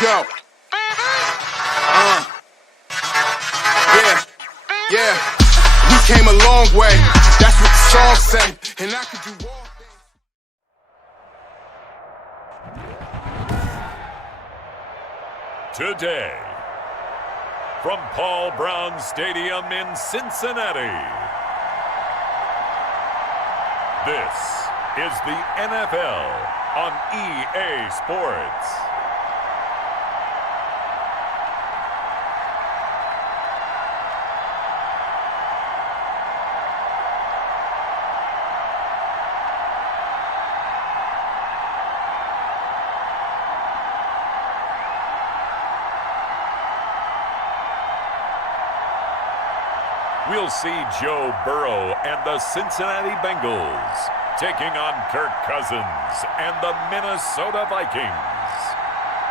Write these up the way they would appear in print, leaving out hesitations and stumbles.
go. Yeah. We came a long way. That's what the song say. And I could do all things. Today, from Paul Brown Stadium in Cincinnati, this is the NFL on EA Sports. We'll see Joe Burrow and the Cincinnati Bengals taking on Kirk Cousins and the Minnesota Vikings.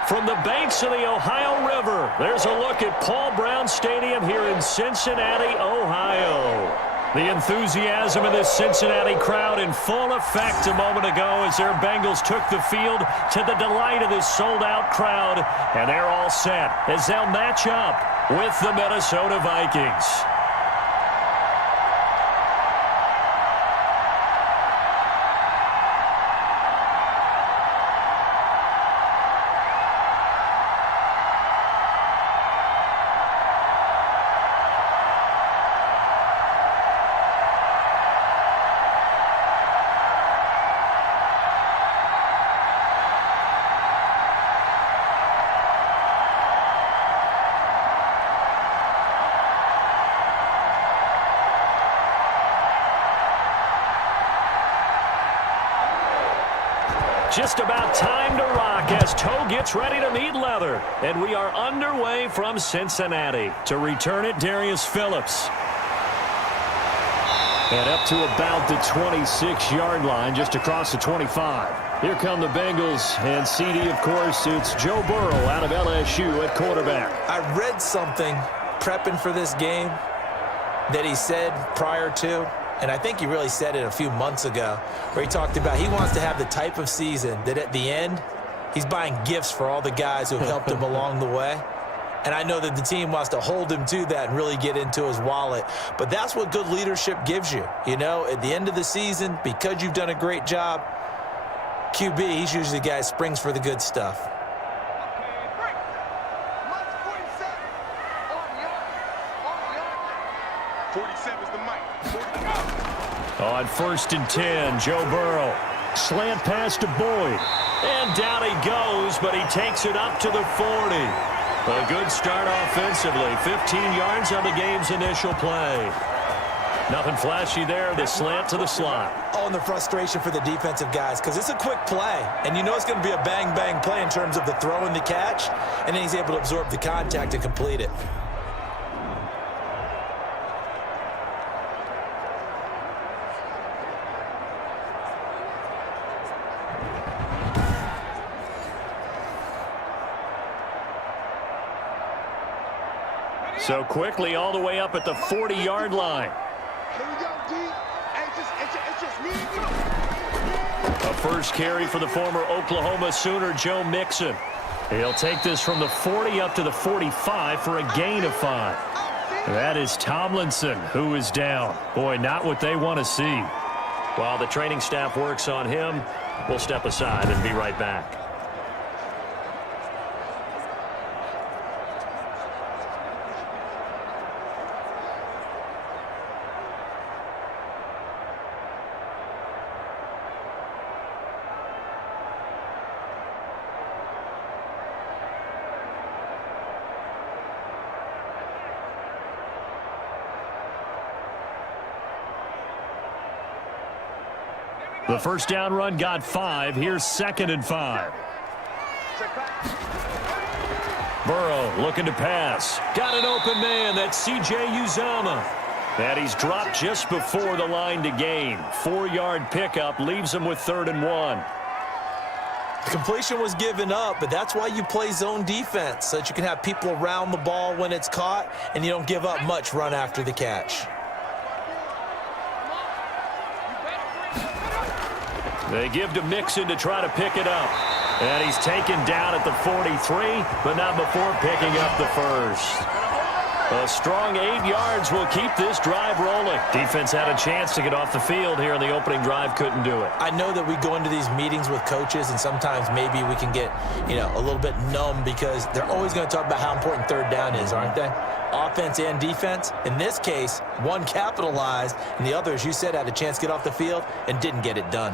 From the banks of the Ohio River, there's a look at Paul Brown Stadium here in Cincinnati, Ohio. The enthusiasm in this Cincinnati crowd in full effect a moment ago as their Bengals took the field to the delight of this sold-out crowd. And they're all set as they'll match up with the Minnesota Vikings. Just about time to rock as toe gets ready to meet leather. And we are underway from Cincinnati. To return it, Darius Phillips. And up to about the 26-yard line, just across the 25. Here come the Bengals, and CD, of course, it's Joe Burrow out of LSU at quarterback. I read something prepping for this game that he said prior to, and I think he really said it a few months ago, where he talked about he wants to have the type of season that at the end, he's buying gifts for all the guys who have helped him along the way. And I know that the team wants to hold him to that and really get into his wallet. But that's what good leadership gives you. You know, at the end of the season, because you've done a great job, QB, he's usually the guy who springs for the good stuff. On 1st and 10, Joe Burrow. Slant pass to Boyd. And down he goes, but he takes it up to the 40. A good start offensively. 15 yards on the game's initial play. Nothing flashy there. The slant to the slot. Oh, and the frustration for the defensive guys, because it's a quick play. And you know it's going to be a bang-bang play in terms of the throw and the catch. And then he's able to absorb the contact and complete it. So quickly all the way up at the 40-yard line. A first carry for the former Oklahoma Sooner, Joe Mixon. He'll take this from the 40 up to the 45 for a gain of 5. That is Tomlinson, who is down. Boy, not what they want to see. While the training staff works on him, we'll step aside and be right back. The first down run got 5. Here's 2nd and 5. Burrow looking to pass. Got an open man. That's C.J. Uzomah. And he's dropped just before the line to gain. 4-yard pickup leaves him with 3rd and 1. The completion was given up, but that's why you play zone defense, so that you can have people around the ball when it's caught, and you don't give up much run after the catch. They give to Mixon to try to pick it up. And he's taken down at the 43, but not before picking up the first. A strong 8 yards will keep this drive rolling. Defense had a chance to get off the field here in the opening drive, couldn't do it. I know that we go into these meetings with coaches, and sometimes maybe we can get, a little bit numb because they're always going to talk about how important third down is, aren't they? Offense and defense. In this case, one capitalized, and the other, as you said, had a chance to get off the field and didn't get it done.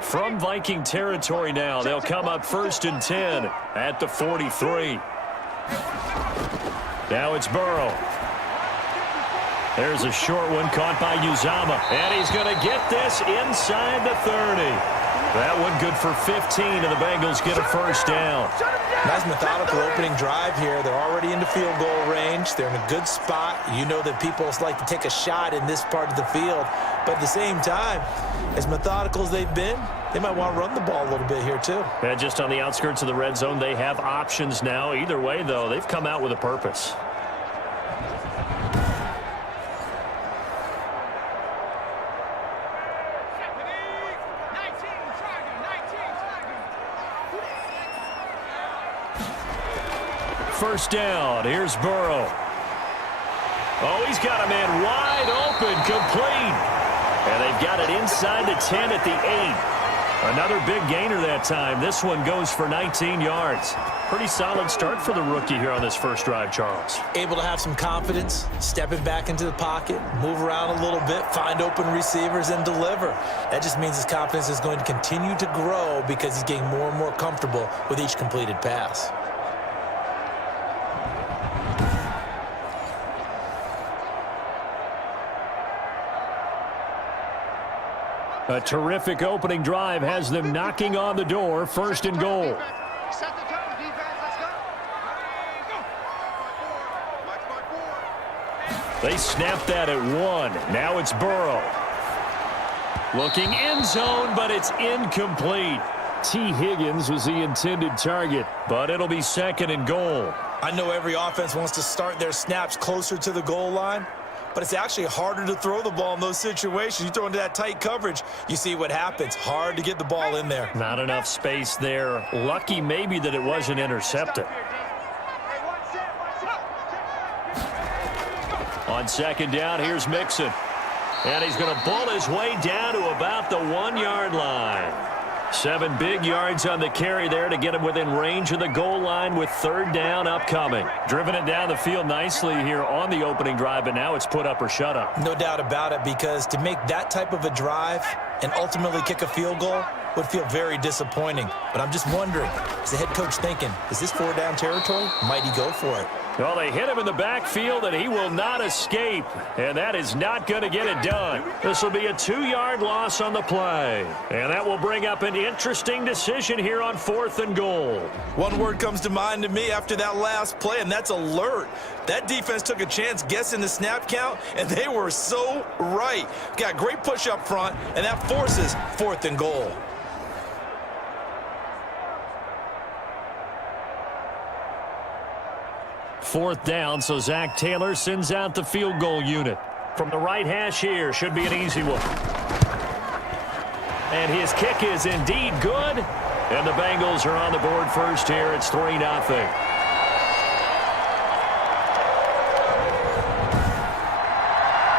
From Viking territory now, they'll come up 1st and 10 at the 43. Now it's Burrow. There's a short one caught by Uzama, and he's going to get this inside the 30. That one good for 15, and the Bengals get a first down. Nice methodical opening drive here. They're already into field goal range. They're in a good spot. You know that people like to take a shot in this part of the field. But at the same time, as methodical as they've been, they might want to run the ball a little bit here too. And just on the outskirts of the red zone, they have options now. Either way, though, they've come out with a purpose. First down. Here's Burrow. Oh, he's got a man wide open, complete. And they've got it inside the 10 at the 8. Another big gainer that time. This one goes for 19 yards. Pretty solid start for the rookie here on this first drive, Charles. Able to have some confidence, stepping back into the pocket, move around a little bit, find open receivers, and deliver. That just means his confidence is going to continue to grow because he's getting more and more comfortable with each completed pass. A terrific opening drive has them knocking on the door, 1st and goal. Set the tone, defense. Let's go. They snap that at 1. Now it's Burrow. Looking end zone, but it's incomplete. T. Higgins was the intended target, but it'll be 2nd and goal. I know every offense wants to start their snaps closer to the goal line, but it's actually harder to throw the ball in those situations. You throw into that tight coverage, you see what happens. Hard to get the ball in there. Not enough space there. Lucky maybe that it wasn't intercepted. On 2nd down, here's Mixon. And he's going to bull his way down to about the 1-yard line. 7 big yards on the carry there to get him within range of the goal line with 3rd down upcoming. Driven it down the field nicely here on the opening drive, but now it's put up or shut up. No doubt about it, because to make that type of a drive and ultimately kick a field goal would feel very disappointing. But I'm just wondering, is the head coach thinking, is this 4-down territory? Might he go for it? Well, they hit him in the backfield, and he will not escape. And that is not going to get it done. This will be a 2-yard loss on the play. And that will bring up an interesting decision here on 4th and goal. One word comes to mind to me after that last play, and that's alert. That defense took a chance guessing the snap count, and they were so right. Got great push up front, and that forces 4th and goal. Fourth down, so Zach Taylor sends out the field goal unit. From the right hash here, should be an easy one. And his kick is indeed good. And the Bengals are on the board first here. It's 3-0.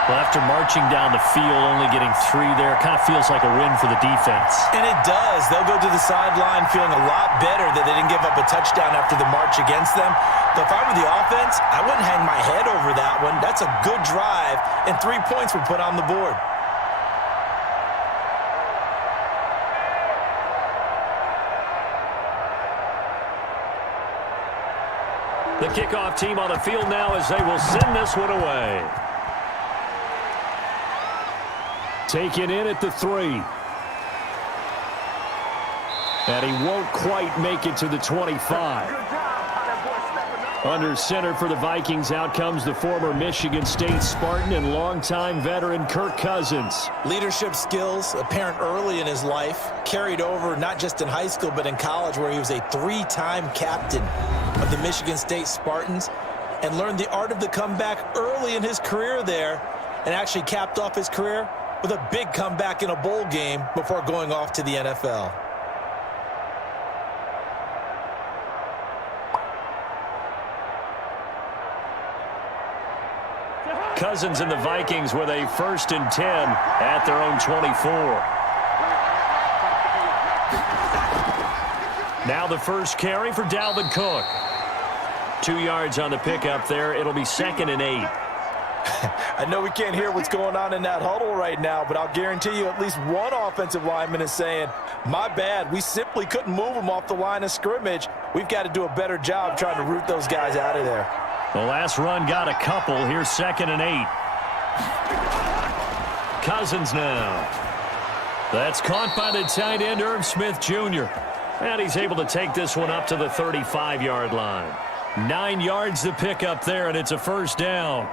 Well, after marching down the field, only getting 3 there, kind of feels like a win for the defense. And it does. They'll go to the sideline feeling a lot better that they didn't give up a touchdown after the march against them. But if I were the offense, I wouldn't hang my head over that one. That's a good drive, and 3 points were put on the board. The kickoff team on the field now as they will send this one away. Taken in at the 3. And he won't quite make it to the 25. Under center for the Vikings, out comes the former Michigan State Spartan and longtime veteran Kirk Cousins. Leadership skills apparent early in his life, carried over not just in high school but in college, where he was a 3-time captain of the Michigan State Spartans. and learned the art of the comeback early in his career there, and actually capped off his career with a big comeback in a bowl game before going off to the NFL. Cousins and the Vikings with a 1st and 10 at their own 24. Now the first carry for Dalvin Cook. 2 yards on the pickup there. It'll be 2nd and 8. I know we can't hear what's going on in that huddle right now, but I'll guarantee you at least one offensive lineman is saying, my bad, we simply couldn't move them off the line of scrimmage. We've got to do a better job trying to root those guys out of there. The last run got a couple. Here's 2nd and 8. Cousins now. That's caught by the tight end, Irv Smith Jr. And he's able to take this one up to the 35-yard line. 9 yards to pick up there, and it's a 1st down.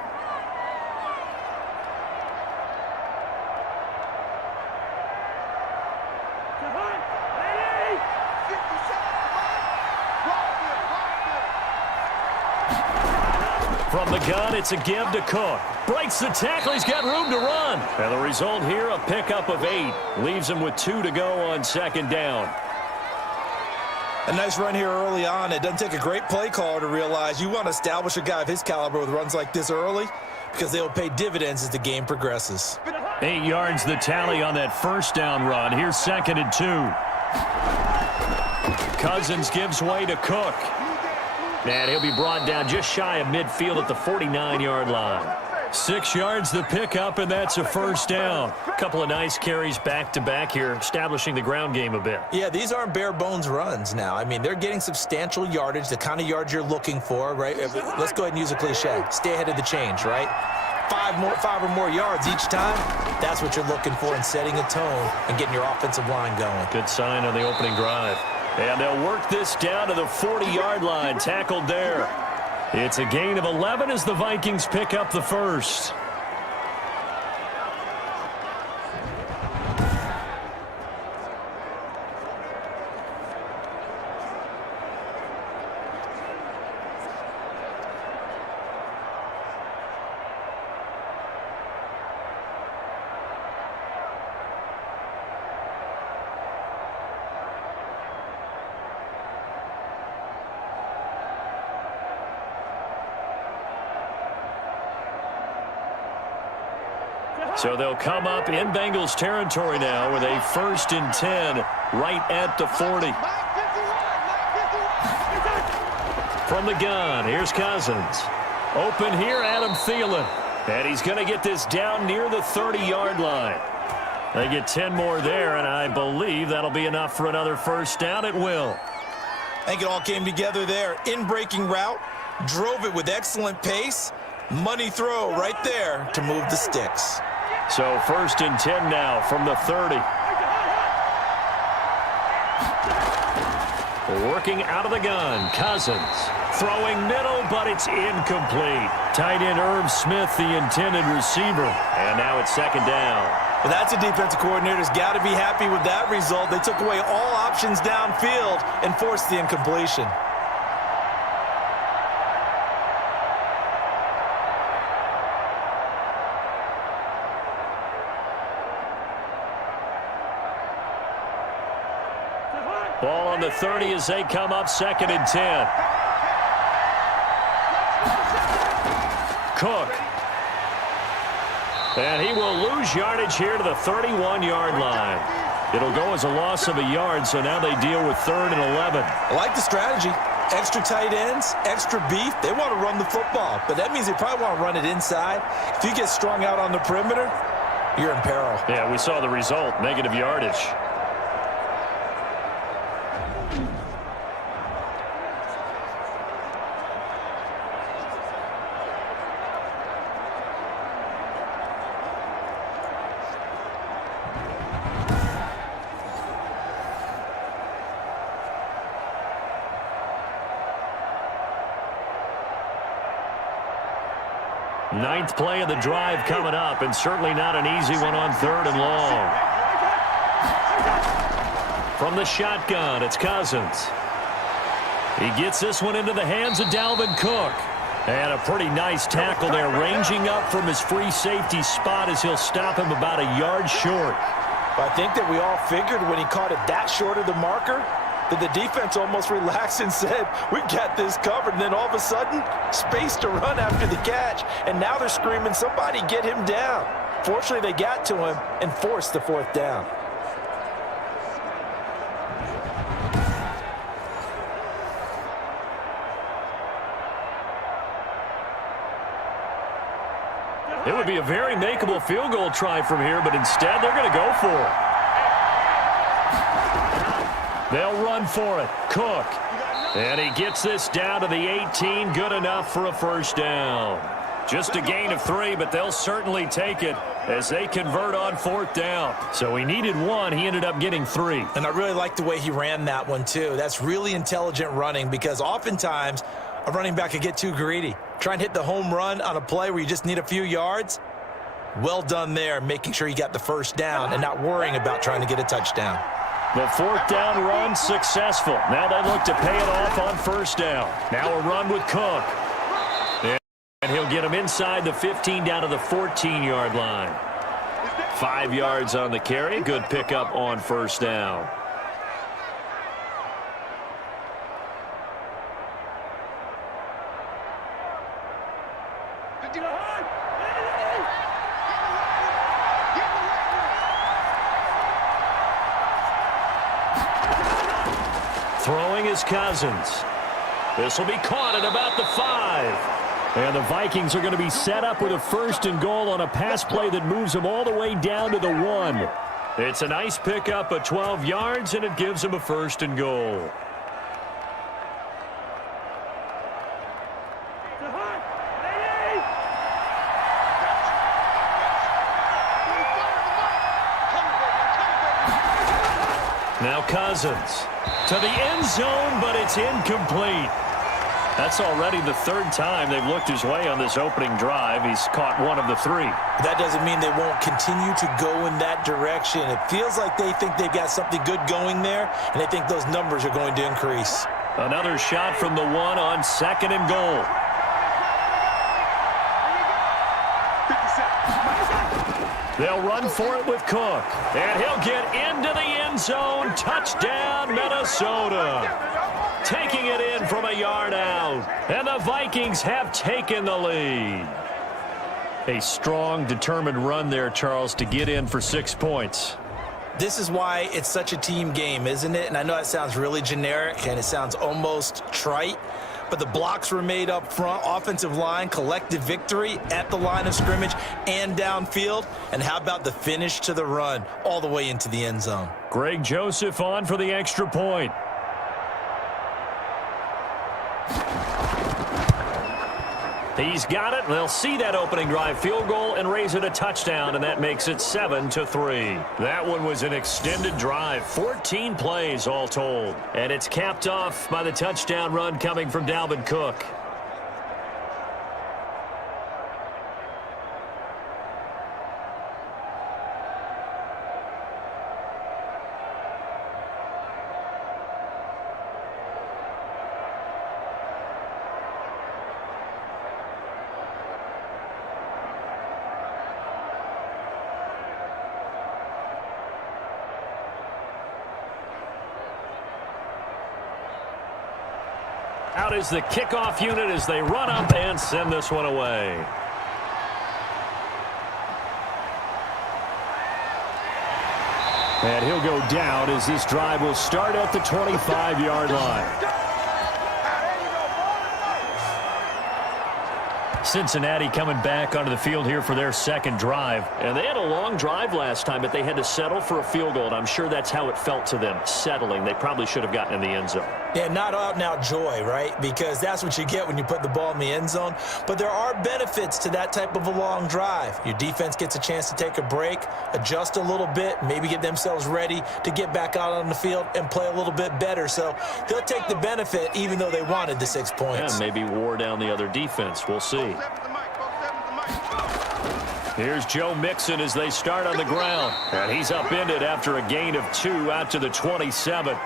From the gun, it's a give to Cook. Breaks the tackle. He's got room to run. And the result here, a pickup of 8. Leaves him with 2 to go on 2nd down. A nice run here early on. It doesn't take a great play caller to realize you want to establish a guy of his caliber with runs like this early because they'll pay dividends as the game progresses. 8 yards the tally on that 1st down run. Here's 2nd and 2. Cousins gives way to Cook. And he'll be brought down just shy of midfield at the 49-yard line. 6 yards the pickup, and that's a 1st down. A couple of nice carries back-to-back here, establishing the ground game a bit. Yeah, these aren't bare-bones runs now. I mean, they're getting substantial yardage, the kind of yards you're looking for, right? Let's go ahead and use a cliche. Stay ahead of the change, right? 5 or more yards each time, that's what you're looking for in setting a tone and getting your offensive line going. Good sign on the opening drive. And they'll work this down to the 40-yard line, tackled there. It's a gain of 11 as the Vikings pick up the 1st. So they'll come up in Bengals territory now with a 1st and 10 right at the 40. From the gun, here's Cousins. Open here, Adam Thielen. And he's going to get this down near the 30-yard line. They get 10 more there, and I believe that'll be enough for another 1st down. It will. I think it all came together there. In-breaking route, drove it with excellent pace. Money throw right there to move the sticks. So 1st and 10 now from the 30. Working out of the gun, Cousins. Throwing middle, but it's incomplete. Tight end Irv Smith, the intended receiver. And now it's 2nd down. Well, that's a defensive coordinator's got to be happy with that result. They took away all options downfield and forced the incompletion. Ball on the 30 as they come up 2nd and 10. Cook. And he will lose yardage here to the 31-yard line. It'll go as a loss of a yard, so now they deal with 3rd and 11. I like the strategy. Extra tight ends, extra beef. They want to run the football, but that means they probably want to run it inside. If you get strung out on the perimeter, you're in peril. Yeah, we saw the result, negative yardage. Ninth play of the drive coming up, and certainly not an easy one on 3rd and long. From the shotgun, it's Cousins. He gets this one into the hands of Dalvin Cook. And a pretty nice tackle there, ranging up from his free safety spot as he'll stop him about a yard short. I think that we all figured when he caught it that short of the marker that the defense almost relaxed and said, we've got this covered. And then all of a sudden, space to run after the catch. And now they're screaming, somebody get him down. Fortunately, they got to him and forced the fourth down. It would be a very makeable field goal try from here, but instead they're going to go for it. They'll run for it. Cook. And he gets this down to the 18. Good enough for a first down. Just a gain of 3, but they'll certainly take it as they convert on fourth down. So he needed 1. He ended up getting 3. And I really like the way he ran that one, too. That's really intelligent running because oftentimes a running back could get too greedy. Try and hit the home run on a play where you just need a few yards. Well done there, making sure you got the first down and not worrying about trying to get a touchdown. The fourth down run successful. Now they look to pay it off on first down. Now a run with Cook. And he'll get him inside the 15 down to the 14-yard line. 5 yards on the carry. Good pickup on first down. Throwing is Cousins. This will be caught at about the 5. And the Vikings are going to be set up with a first and goal on a pass play that moves them all the way down to the 1. It's a nice pickup of 12 yards, and it gives them a first and goal. Now Cousins to the end zone, but it's incomplete. That's already the 3rd time they've looked his way on this opening drive. He's caught 1 of the 3. That doesn't mean they won't continue to go in that direction. It feels like they think they've got something good going there, and they think those numbers are going to increase. Another shot from the 1 on 2nd and goal. They'll run for it with Cook. And he'll get into the end zone. Touchdown, Minnesota. Taking it in from a yard out. And the Vikings have taken the lead. A strong, determined run there, Charles, to get in for 6 points. This is why it's such a team game, isn't it? And I know that sounds really generic and it sounds almost trite, but the blocks were made up front, offensive line, collective victory at the line of scrimmage and downfield. And how about the finish to the run all the way into the end zone? Greg Joseph on for the extra point. He's got it. They'll see that opening drive field goal and raise it a touchdown, and that makes it 7-3. That one was an extended drive, 14 plays all told. And it's capped off by the touchdown run coming from Dalvin Cook. Out is the kickoff unit as they run up and send this one away. And he'll go down as this drive will start at the 25-yard line. Cincinnati coming back onto the field here for their second drive. And they had a long drive last time, but they had to settle for a field goal. And I'm sure that's how it felt to them, settling. They probably should have gotten in the end zone. Yeah, not out-and-out joy, right? Because that's what you get when you put the ball in the end zone. But there are benefits to that type of a long drive. Your defense gets a chance to take a break, adjust a little bit, maybe get themselves ready to get back out on the field and play a little bit better. So they'll take the benefit even though they wanted the 6 points. Yeah, maybe wore down the other defense. We'll see. Here's Joe Mixon as they start on the ground. And he's upended after a gain of 2 out to the 27.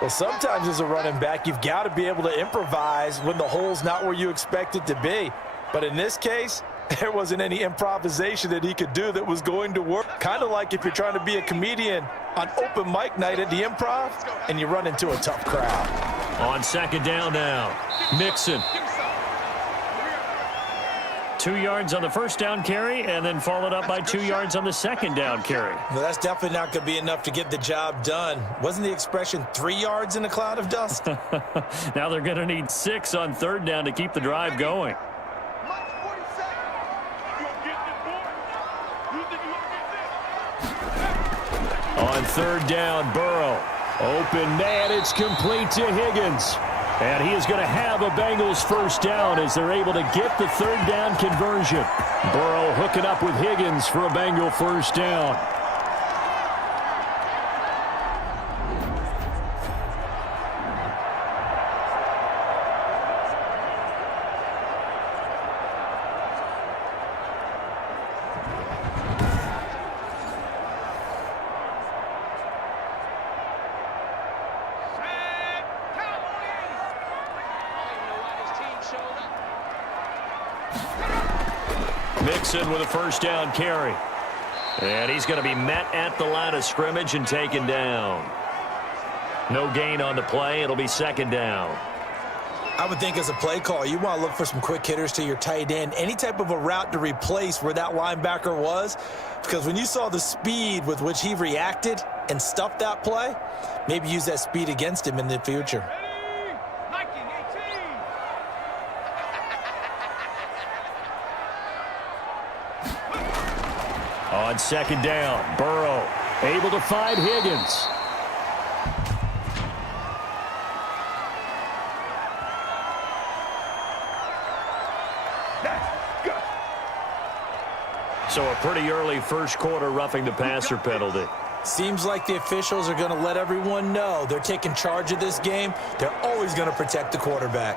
Well, sometimes as a running back, you've got to be able to improvise when the hole's not where you expect it to be. But in this case, there wasn't any improvisation that he could do that was going to work. Kind of like if you're trying to be a comedian on open mic night at the Improv and you run into a tough crowd. On second down now, Mixon. 2 yards on the first down carry, and then followed up by 2 yards on the second down carry. Well, that's definitely not going to be enough to get the job done. Wasn't the expression 3 yards in a cloud of dust? Now they're going to need 6 on third down to keep the drive going. On third down, Burrow. Open man, it's complete to Higgins. And he is going to have a Bengals first down as they're able to get the third down conversion. Burrow hooking up with Higgins for a Bengal first down. Mixon with a first down carry. And he's going to be met at the line of scrimmage and taken down. No gain on the play. It'll be second down. I would think as a play call, you want to look for some quick hitters to your tight end. Any type of a route to replace where that linebacker was. Because when you saw the speed with which he reacted and stuffed that play, maybe use that speed against him in the future. On second down, Burrow able to find Higgins. So a pretty early first quarter roughing the passer penalty. Seems like the officials are going to let everyone know they're taking charge of this game. They're always going to protect the quarterback.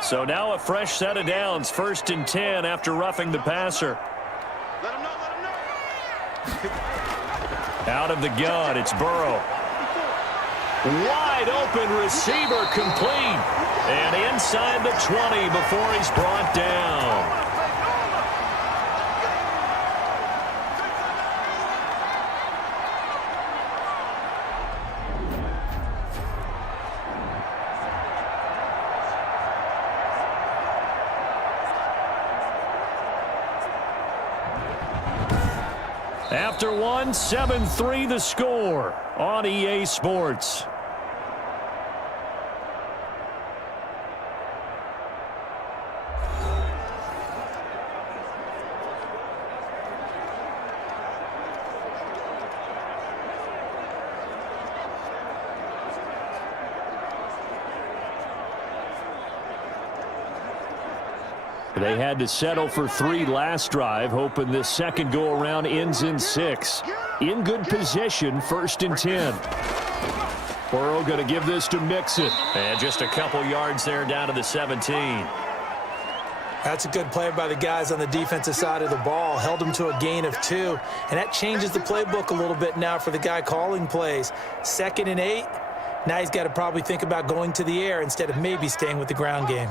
So now a fresh set of downs, 1st and 10 after roughing the passer. Let him know. Out of the gun, it's Burrow. Wide open receiver complete. And inside the 20 before he's brought down. After one, 7-3 the score on EA Sports. They had to settle for 3 last drive, hoping this second go-around ends in 6. In good position, 1st and 10. Burrow going to give this to Mixon. And just a couple yards there down to the 17. That's a good play by the guys on the defensive side of the ball. Held them to a gain of 2. And that changes the playbook a little bit now for the guy calling plays. 2nd and 8. Now he's got to probably think about going to the air instead of maybe staying with the ground game.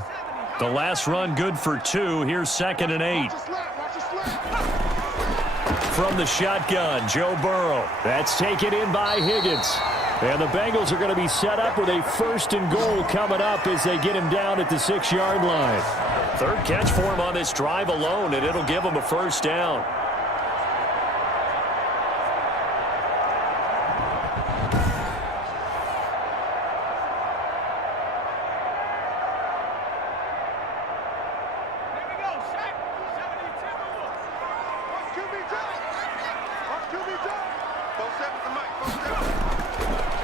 The last run good for 2. Here's 2nd and 8. From the shotgun, Joe Burrow. That's taken in by Higgins. And the Bengals are going to be set up with a 1st and goal coming up as they get him down at the 6-yard line. 3rd catch for him on this drive alone, and it'll give him a first down.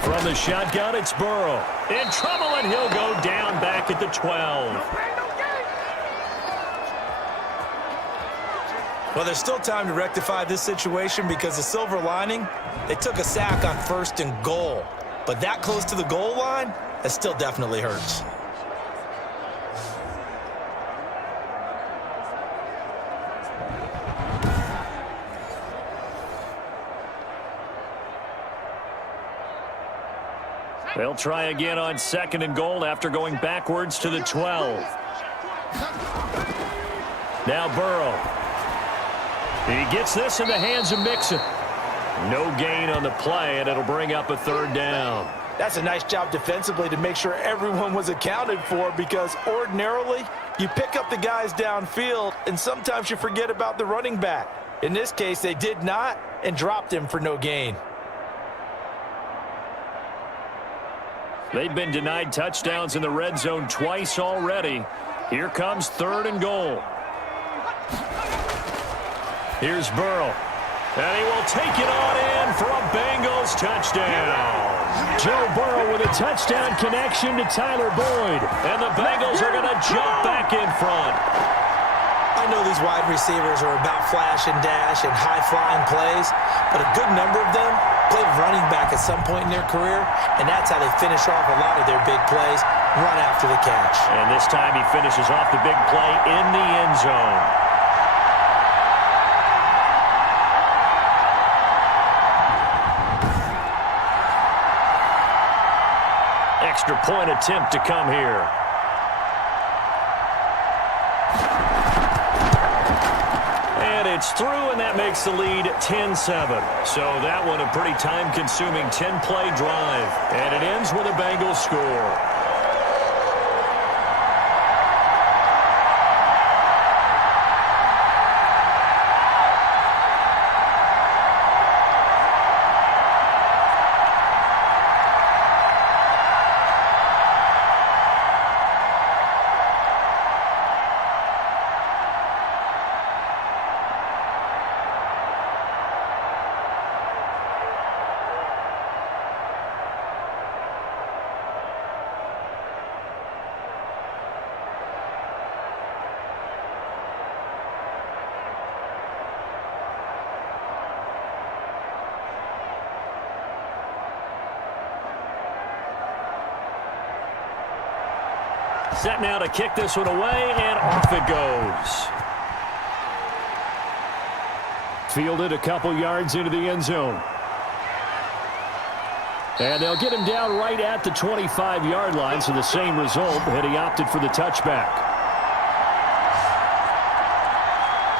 From the shotgun, it's Burrow. In trouble, and he'll go down back at the 12. Well, there's still time to rectify this situation because the silver lining, they took a sack on 1st and goal. But that close to the goal line, that still definitely hurts. They'll try again on 2nd and goal after going backwards to the 12. Now Burrow. He gets this in the hands of Mixon. No gain on the play, and it'll bring up a 3rd down. That's a nice job defensively to make sure everyone was accounted for, because ordinarily you pick up the guys downfield and sometimes you forget about the running back. In this case, they did not and dropped him for no gain. They've been denied touchdowns in the red zone twice already. Here comes 3rd and goal. Here's Burrow. And he will take it on in for a Bengals touchdown. Joe Burrow with a touchdown connection to Tyler Boyd. And the Bengals are going to jump back in front. I know these wide receivers are about flash and dash and high-flying plays, but a good number of them played running back at some point in their career, and that's how they finish off a lot of their big plays, run after the catch. And this time he finishes off the big play in the end zone. Extra point attempt to come here. And it's through, and that makes the lead 10-7. So that one a pretty time-consuming 10-play drive. And it ends with a Bengals score. Set now to kick this one away, and off it goes. Fielded a couple yards into the end zone. And they'll get him down right at the 25-yard line, so the same result, and he opted for the touchback.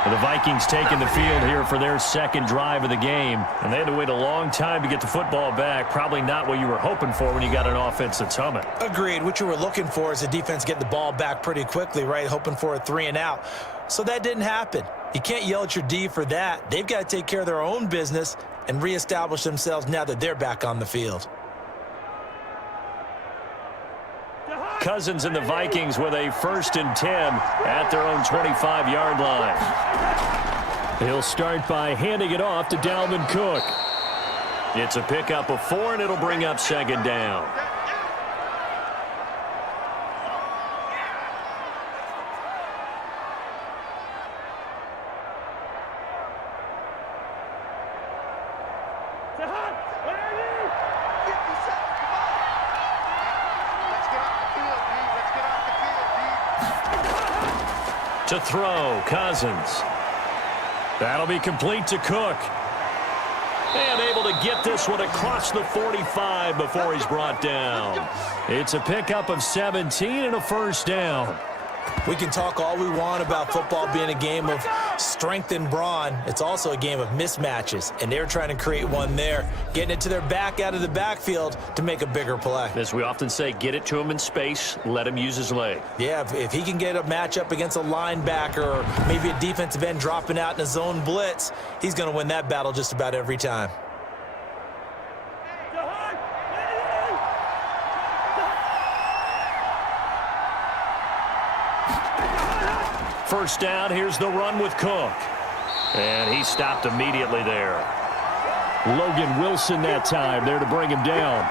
The Vikings taking the field here for their 2nd drive of the game. And they had to wait a long time to get the football back. Probably not what you were hoping for when you got an offense that's humming. Agreed. What you were looking for is the defense getting the ball back pretty quickly, right? Hoping for a 3-and-out. So that didn't happen. You can't yell at your D for that. They've got to take care of their own business and reestablish themselves now that they're back on the field. Cousins and the Vikings with a 1st and 10 at their own 25-yard line. He'll start by handing it off to Dalvin Cook. It's a pickup of 4, and it'll bring up 2nd down. To throw, Cousins. That'll be complete to Cook. And able to get this one across the 45 before he's brought down. It's a pickup of 17 and a 1st down. We can talk all we want about football being a game of strength and brawn. It's also a game of mismatches, and they're trying to create one there, getting it to their back out of the backfield to make a bigger play. As we often say, get it to him in space, let him use his leg. Yeah, if he can get a matchup against a linebacker or maybe a defensive end dropping out in a zone blitz, he's going to win that battle just about every time. First down, here's the run with Cook. And he stopped immediately there. Logan Wilson that time there to bring him down.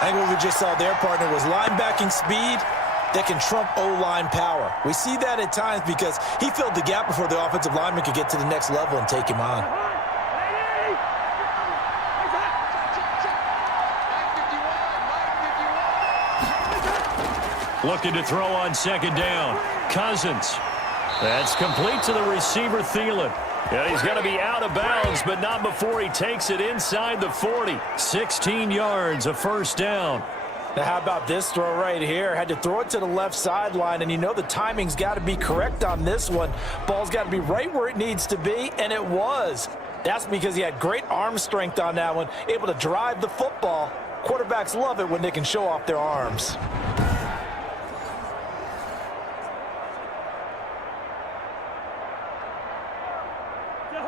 I think what we just saw their partner was linebacking speed that can trump O-line power. We see that at times because he filled the gap before the offensive lineman could get to the next level and take him on. Looking to throw on 2nd down. Cousins. That's complete to the receiver, Thielen. Yeah, he's going to be out of bounds, but not before he takes it inside the 40. 16 yards, a 1st down. Now, how about this throw right here? Had to throw it to the left sideline, and you know the timing's got to be correct on this one. Ball's got to be right where it needs to be, and it was. That's because he had great arm strength on that one, able to drive the football. Quarterbacks love it when they can show off their arms.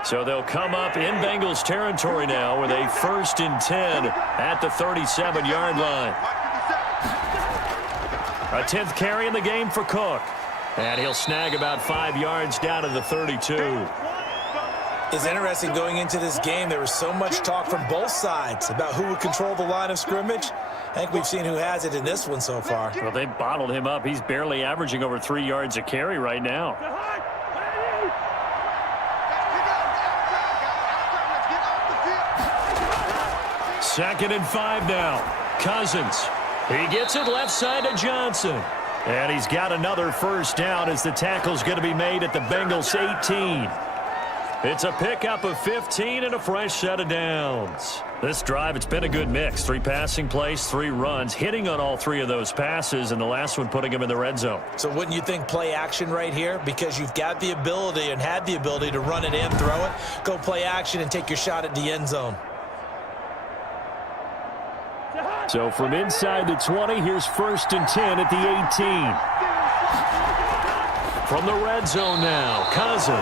So they'll come up in Bengals territory now with a 1st and 10 at the 37-yard line. A 10th carry in the game for Cook. And he'll snag about 5 yards down to the 32. It's interesting going into this game. There was so much talk from both sides about who would control the line of scrimmage. I think we've seen who has it in this one so far. Well, they bottled him up. He's barely averaging over 3 yards a carry right now. 2nd and 5 now. Cousins. He gets it left side to Johnson. And he's got another 1st down as the tackle's going to be made at the Bengals 18. It's a pickup of 15 and a fresh set of downs. This drive, it's been a good mix. 3 passing plays, 3 runs, hitting on all 3 of those passes, and the last one putting him in the red zone. So wouldn't you think play action right here? Because you've got the ability and had the ability to run it and throw it. Go play action and take your shot at the end zone. So from inside the 20, here's 1st and 10 at the 18. From the red zone now, Cousins.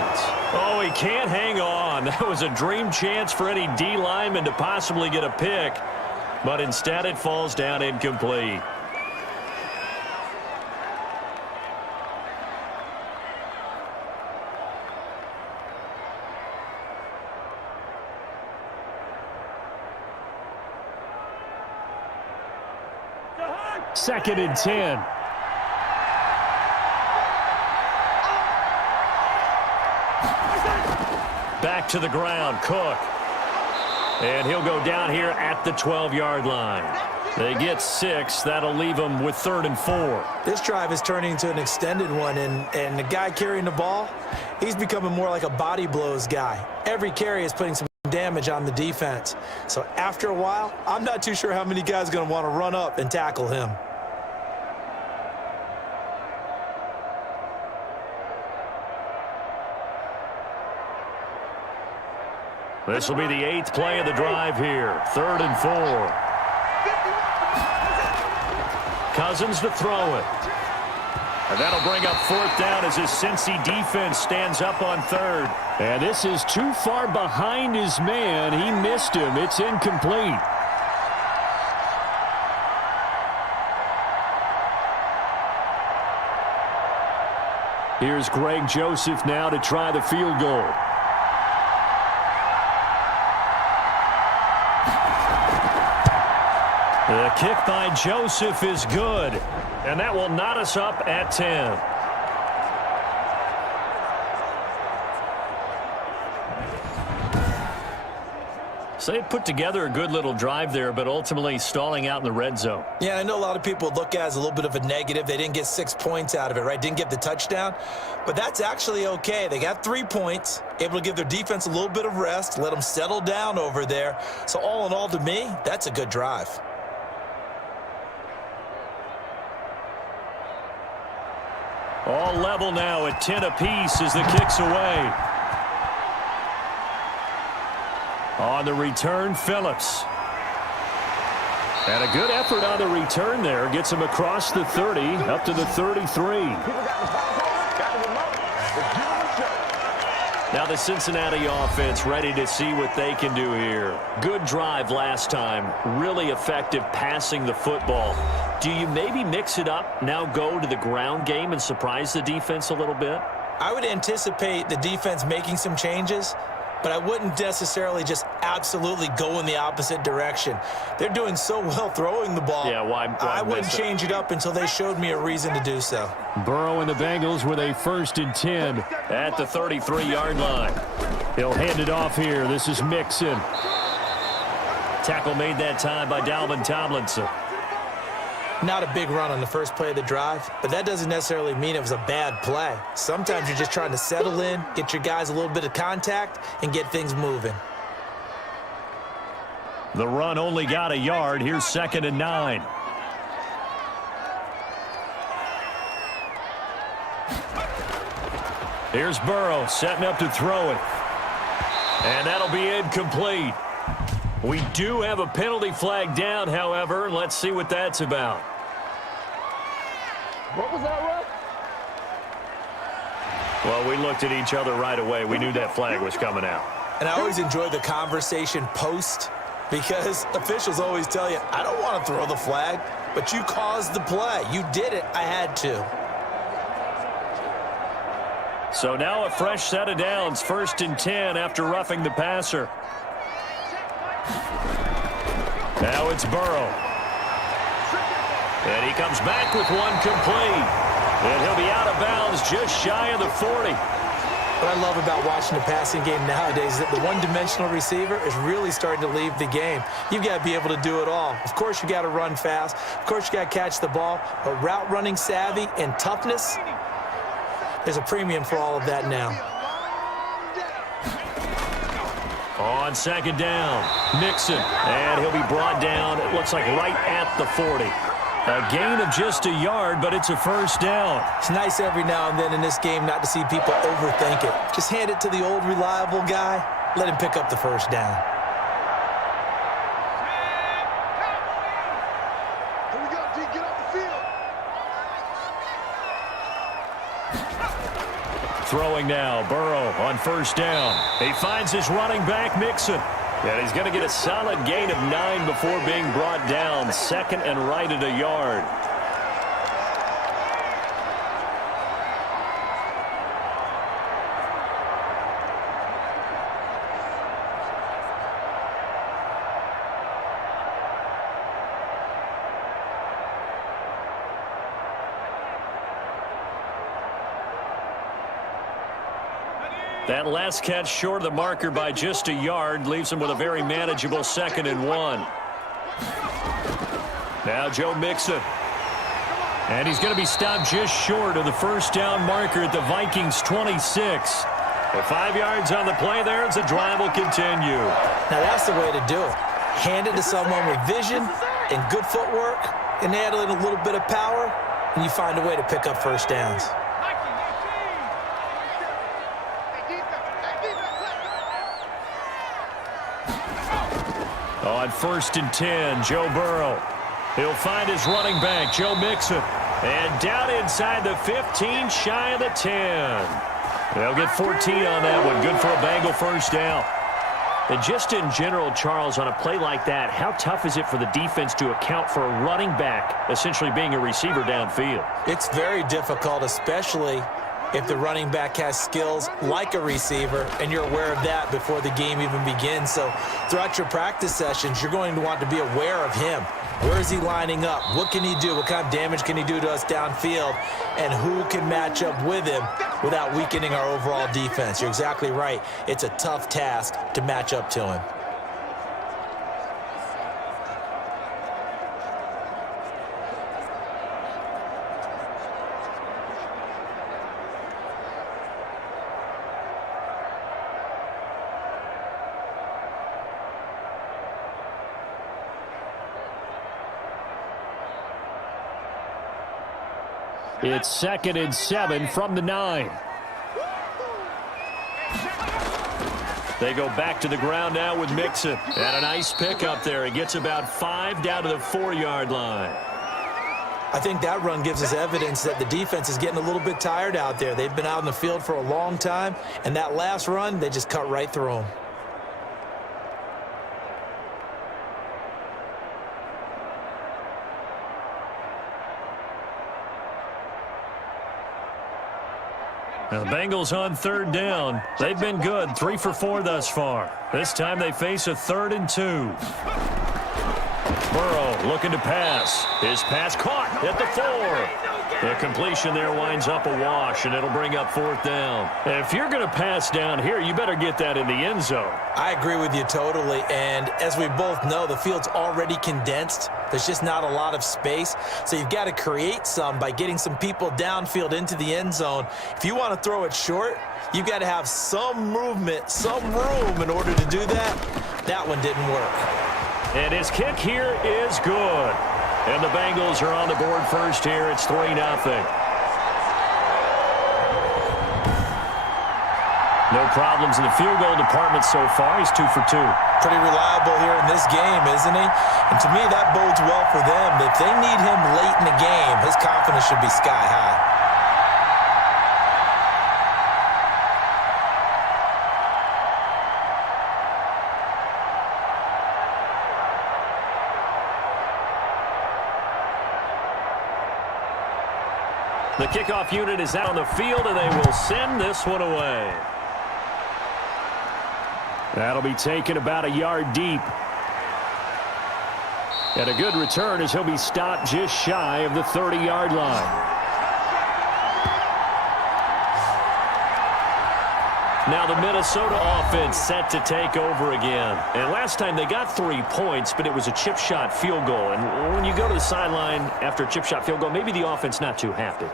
Oh, he can't hang on. That was a dream chance for any D lineman to possibly get a pick, but instead it falls down incomplete. Second and 10. Back to the ground, Cook. And he'll go down here at the 12-yard line. They get 6. That'll leave them with 3rd and 4. This drive is turning into an extended one, and the guy carrying the ball, he's becoming more like a body blows guy. Every carry is putting some damage on the defense. So after a while, I'm not too sure how many guys are going to want to run up and tackle him. This will be the 8th play of the drive here. 3rd and 4. Cousins to throw it. And that'll bring up 4th down as his Cincy defense stands up on 3rd. And this is too far behind his man. He missed him. It's incomplete. Here's Greg Joseph now to try the field goal. The kick by Joseph is good, and that will knot us up at 10. So they put together a good little drive there, but ultimately stalling out in the red zone. Yeah, I know a lot of people look at it as a little bit of a negative. They didn't get 6 points out of it, right? Didn't get the touchdown. But that's actually okay. They got 3 points, able to give their defense a little bit of rest, let them settle down over there. So all in all, to me, that's a good drive. All level now at 10 apiece as the kick's away. On the return, Phillips. And a good effort on the return there. Gets him across the 30, up to the 33. Now the Cincinnati offense ready to see what they can do here. Good drive last time. Really effective passing the football. Do you maybe mix it up, now go to the ground game and surprise the defense a little bit? I would anticipate the defense making some changes, but I wouldn't necessarily just absolutely go in the opposite direction. They're doing so well throwing the ball. Yeah, why I wouldn't change it up until they showed me a reason to do so. Burrow and the Bengals with a 1st and 10 at the 33-yard line. He'll hand it off here. This is Mixon. Tackle made that time by Dalvin Tomlinson. Not a big run on the first play of the drive, but that doesn't necessarily mean it was a bad play. Sometimes you're just trying to settle in, get your guys a little bit of contact, and get things moving. The run only got a yard. Here's 2nd and 9. Here's Burrow setting up to throw it. And that'll be incomplete. We do have a penalty flag down, however. Let's see what that's about. What was that, Russ? Well, we looked at each other right away. We knew that flag was coming out. And I always enjoy the conversation post because officials always tell you, I don't want to throw the flag, but you caused the play. You did it. I had to. So now a fresh set of downs, 1st and 10 after roughing the passer. Now it's Burrow. And he comes back with one complete. And he'll be out of bounds just shy of the 40. What I love about watching the passing game nowadays is that the one-dimensional receiver is really starting to leave the game. You've got to be able to do it all. Of course, you got to run fast. Of course, you got to catch the ball. But route running savvy and toughness, there's a premium for all of that now. On 2nd down, Mixon. And he'll be brought down, it looks like right at the 40. A gain of just a yard, but it's a 1st down. It's nice every now and then in this game not to see people overthink it. Just hand it to the old reliable guy. Let him pick up the 1st down. Here we go, D. Get off the field. Throwing now, Burrow on 1st down. He finds his running back, Mixon. And he's going to get a solid gain of 9 before being brought down. 2nd and right at a yard. That last catch short of the marker by just a yard leaves him with a very manageable 2nd and 1. Now Joe Mixon. And he's going to be stopped just short of the 1st down marker at the Vikings 26. The 5 yards on the play there as the drive will continue. Now that's the way to do it. Hand it to someone with vision and good footwork and add in a little bit of power, and you find a way to pick up 1st downs. On 1st and 10, Joe Burrow. He'll find his running back, Joe Mixon. And down inside the 15, shy of the 10. They'll get 14 on that one. Good for a Bengal 1st down. And just in general, Charles, on a play like that, how tough is it for the defense to account for a running back essentially being a receiver downfield? It's very difficult, especially if the running back has skills like a receiver, and you're aware of that before the game even begins. So throughout your practice sessions, you're going to want to be aware of him. Where is he lining up? What can he do? What kind of damage can he do to us downfield? And who can match up with him without weakening our overall defense? You're exactly right. It's a tough task to match up to him. It's 2nd and 7 from the 9. They go back to the ground now with Mixon. And a nice pickup there. He gets about 5 down to the 4-yard line. I think that run gives us evidence that the defense is getting a little bit tired out there. They've been out in the field for a long time, and that last run, they just cut right through them. Now the Bengals on 3rd down. They've been good, 3 for 4 thus far. This time they face a 3rd and 2. Burrow looking to pass. His pass caught at the 4. The completion there winds up a wash, and it'll bring up 4th down. If you're going to pass down here, you better get that in the end zone. I agree with you totally, and as we both know, the field's already condensed. There's just not a lot of space, so you've got to create some by getting some people downfield into the end zone. If you want to throw it short, you've got to have some movement, some room in order to do that. That one didn't work. And his kick here is good. And the Bengals are on the board first here. It's 3-0. No problems in the field goal department so far. He's 2 for 2. Pretty reliable here in this game, isn't he? And to me, that bodes well for them. If they need him late in the game, his confidence should be sky high. The kickoff unit is out on the field, and they will send this one away. That'll be taken about a yard deep. And a good return as he'll be stopped just shy of the 30-yard line. Now the Minnesota offense set to take over again. And last time they got 3 points, but it was a chip shot field goal. And when you go to the sideline after a chip shot field goal, maybe the offense not too happy.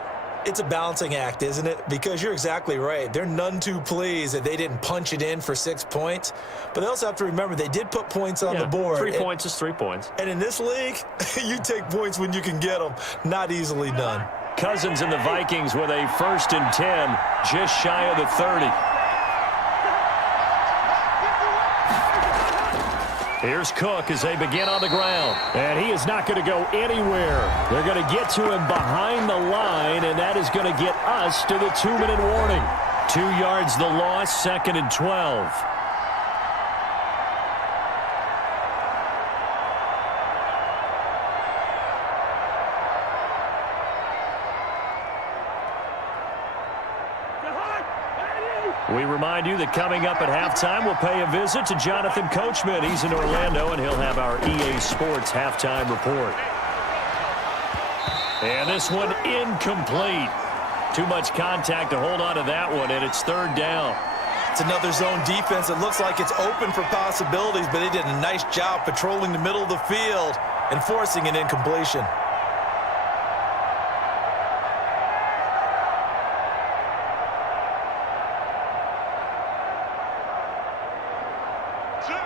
It's a balancing act, isn't it? Because you're exactly right. They're none too pleased that they didn't punch it in for 6 points. But they also have to remember they did put points on the board. 3 points is 3 points. And in this league, you take points when you can get them. Not easily done. Cousins and the Vikings with a 1st and 10, just shy of the 30. Here's Cook as they begin on the ground. And he is not going to go anywhere. They're going to get to him behind the line, and that is going to get us to the 2-minute warning. 2 yards the loss, 2nd and 12. We remind you that coming up at halftime, we'll pay a visit to Jonathan Coachman. He's in Orlando, and he'll have our EA Sports halftime report. And this one incomplete. Too much contact to hold on to that one, and it's 3rd down. It's another zone defense. It looks like it's open for possibilities, but they did a nice job patrolling the middle of the field and forcing an incompletion.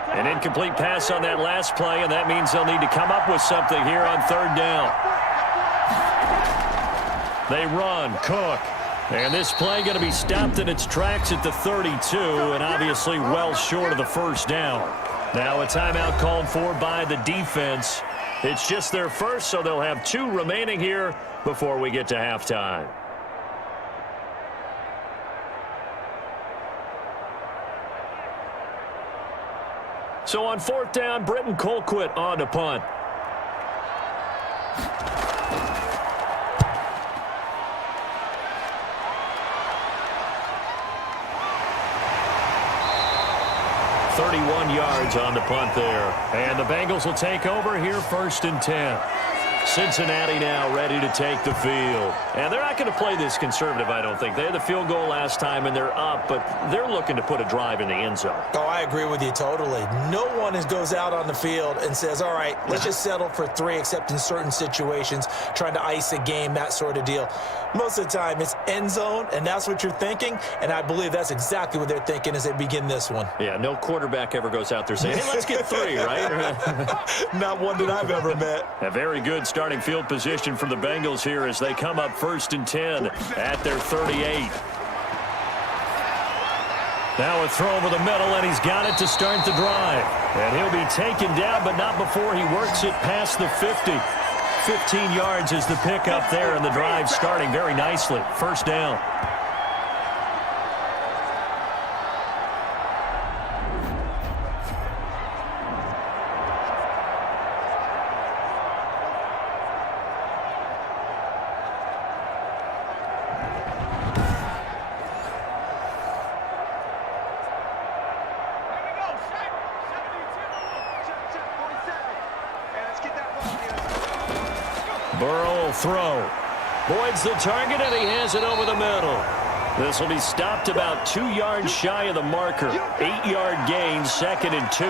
An incomplete pass on that last play, and that means they'll need to come up with something here on 3rd down. They run, Cook. And this play going to be stopped in its tracks at the 32, and obviously well short of the 1st down. Now a timeout called for by the defense. It's just their first, so they'll have 2 remaining here before we get to halftime. So on 4th down, Britton Colquitt on to punt. .31 yards on the punt there. And the Bengals will take over here 1st and 10. Cincinnati now ready to take the field. And they're not going to play this conservative, I don't think. They had the field goal last time, and they're up, but they're looking to put a drive in the end zone. Oh, I agree with you totally. No one goes out on the field and says, all right, let's just settle for 3, except in certain situations, trying to ice a game, that sort of deal. Most of the time, it's end zone, and that's what you're thinking, and I believe that's exactly what they're thinking as they begin this one. Yeah, no quarterback ever goes out there saying, hey, let's get 3, right? Not one that I've ever met. A very good starting field position for the Bengals here as they come up 1st and 10 at their 38. Now a throw over the middle, and he's got it to start the drive. And he'll be taken down, but not before he works it past the 50. 15 yards is the pickup there, and the drive starting very nicely. 1st down. Burrow will throw. Boyd's the target, and he has it over the middle. This will be stopped about 2 yards shy of the marker. 8-yard gain, 2nd and 2.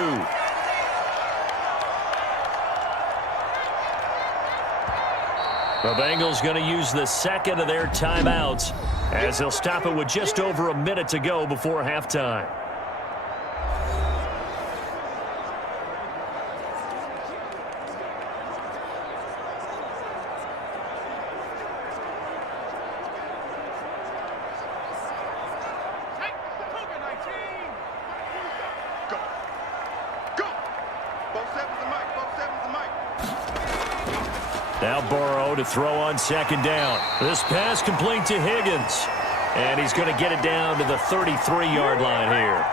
The Bengals going to use the 2nd of their timeouts as they'll stop it with just over a minute to go before halftime. Now Burrow to throw on second down. This pass complete to Higgins. And he's going to get it down to the 33-yard line here.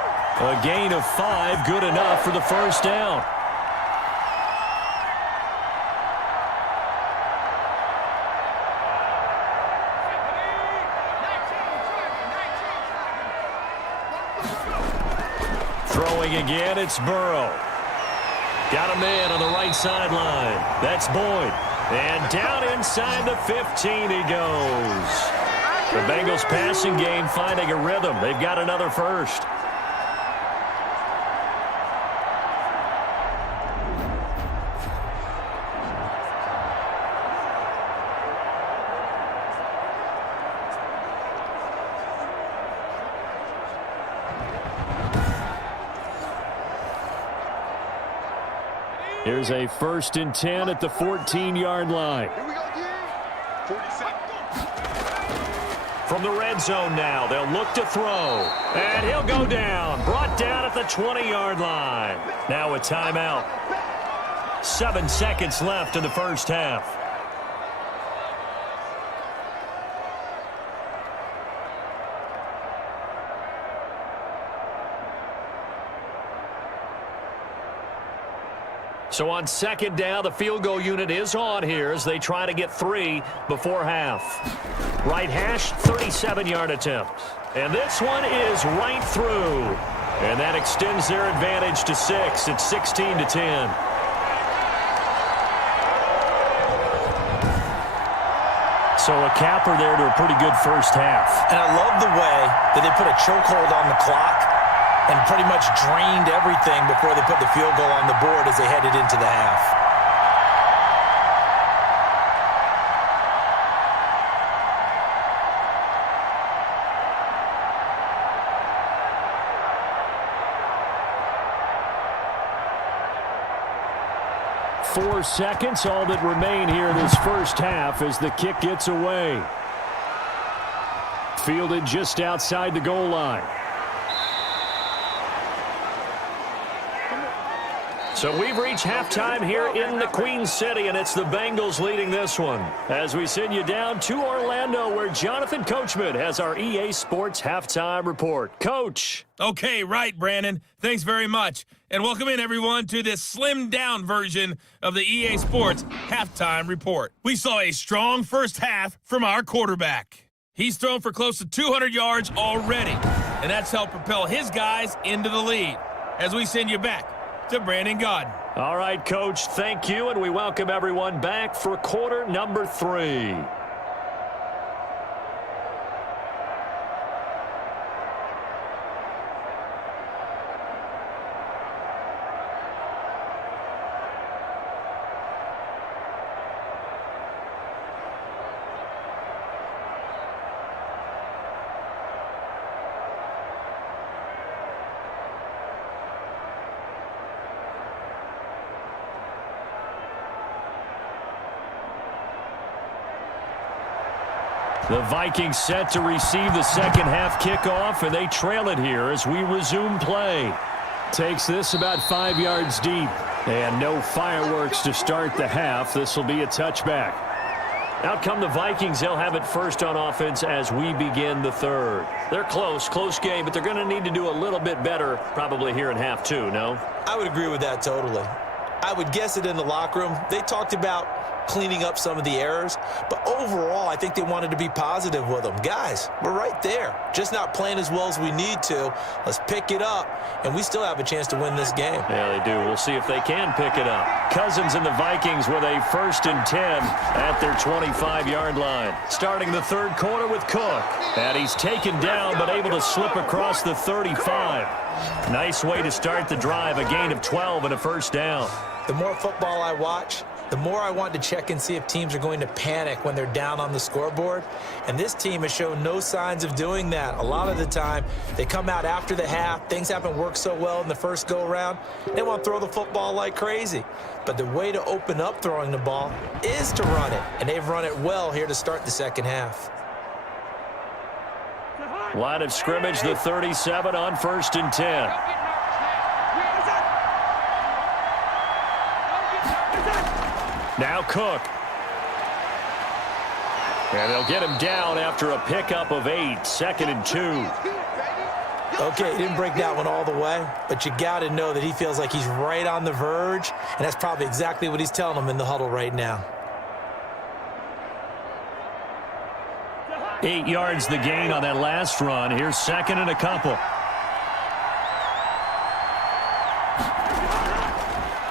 A gain of 5, good enough for the first down. Throwing again, it's Burrow. Got a man on the right sideline. That's Boyd. And down inside the 15 he goes. The Bengals passing game finding a rhythm. They've got another first. Here's a 1st and 10 at the 14-yard line. Here we go, yeah. 47. From the red zone now, they'll look to throw. And he'll go down. Brought down at the 20-yard line. Now a timeout. 7 seconds left in the first half. So on second down, the field goal unit is on here as they try to get 3 before half. Right hash, 37-yard attempt. And this one is right through. And that extends their advantage to 6. It's 16-10. So a capper there to a pretty good first half. And I love the way that they put a chokehold on the clock and pretty much drained everything before they put the field goal on the board as they headed into the half. Four seconds, all that remain here in this first half as the kick gets away. Fielded just outside the goal line. So we've reached halftime here in the Queen City, and it's the Bengals leading this one. As we send you down to Orlando, where Jonathan Coachman has our EA Sports Halftime Report. Coach. Okay, right, Brandon. Thanks very much. And welcome in, everyone, to this slimmed-down version of the EA Sports Halftime Report. We saw a strong first half from our quarterback. He's thrown for close to 200 yards already, and that's helped propel his guys into the lead. As we send you back to Brandon Godden. All right, Coach, thank you, and we welcome everyone back for quarter number 3. The Vikings set to receive the second half kickoff, and they trail it here as we resume play. Takes this about 5 yards deep, and no fireworks to start the half. This will be a touchback. Out come the Vikings. They'll have it first on offense as we begin the third. They're close game, but they're going to need to do a little bit better probably here in half 2, no? I would agree with that totally. I would guess it in the locker room. They talked about cleaning up some of the errors, but overall, I think they wanted to be positive with them. Guys, we're right there. Just not playing as well as we need to. Let's pick it up, and we still have a chance to win this game. Yeah, they do. We'll see if they can pick it up. Cousins and the Vikings with a 1st and 10 at their 25-yard line. Starting the third quarter with Cook. And he's taken down, but able to slip across the 35. Nice way to start the drive, a gain of 12 and a first down. The more football I watch, the more I want to check and see if teams are going to panic when they're down on the scoreboard. And this team has shown no signs of doing that. A lot of the time, they come out after the half. Things haven't worked so well in the first go-around. They want to throw the football like crazy. But the way to open up throwing the ball is to run it. And they've run it well here to start the second half. Line of scrimmage, the 37 on 1st and 10. Now Cook. And they'll get him down after a pickup of 8, 2nd and 2. Okay, he didn't break that one all the way, but you got to know that he feels like he's right on the verge, and that's probably exactly what he's telling them in the huddle right now. 8 yards the gain on that last run. Here's 2nd and a couple.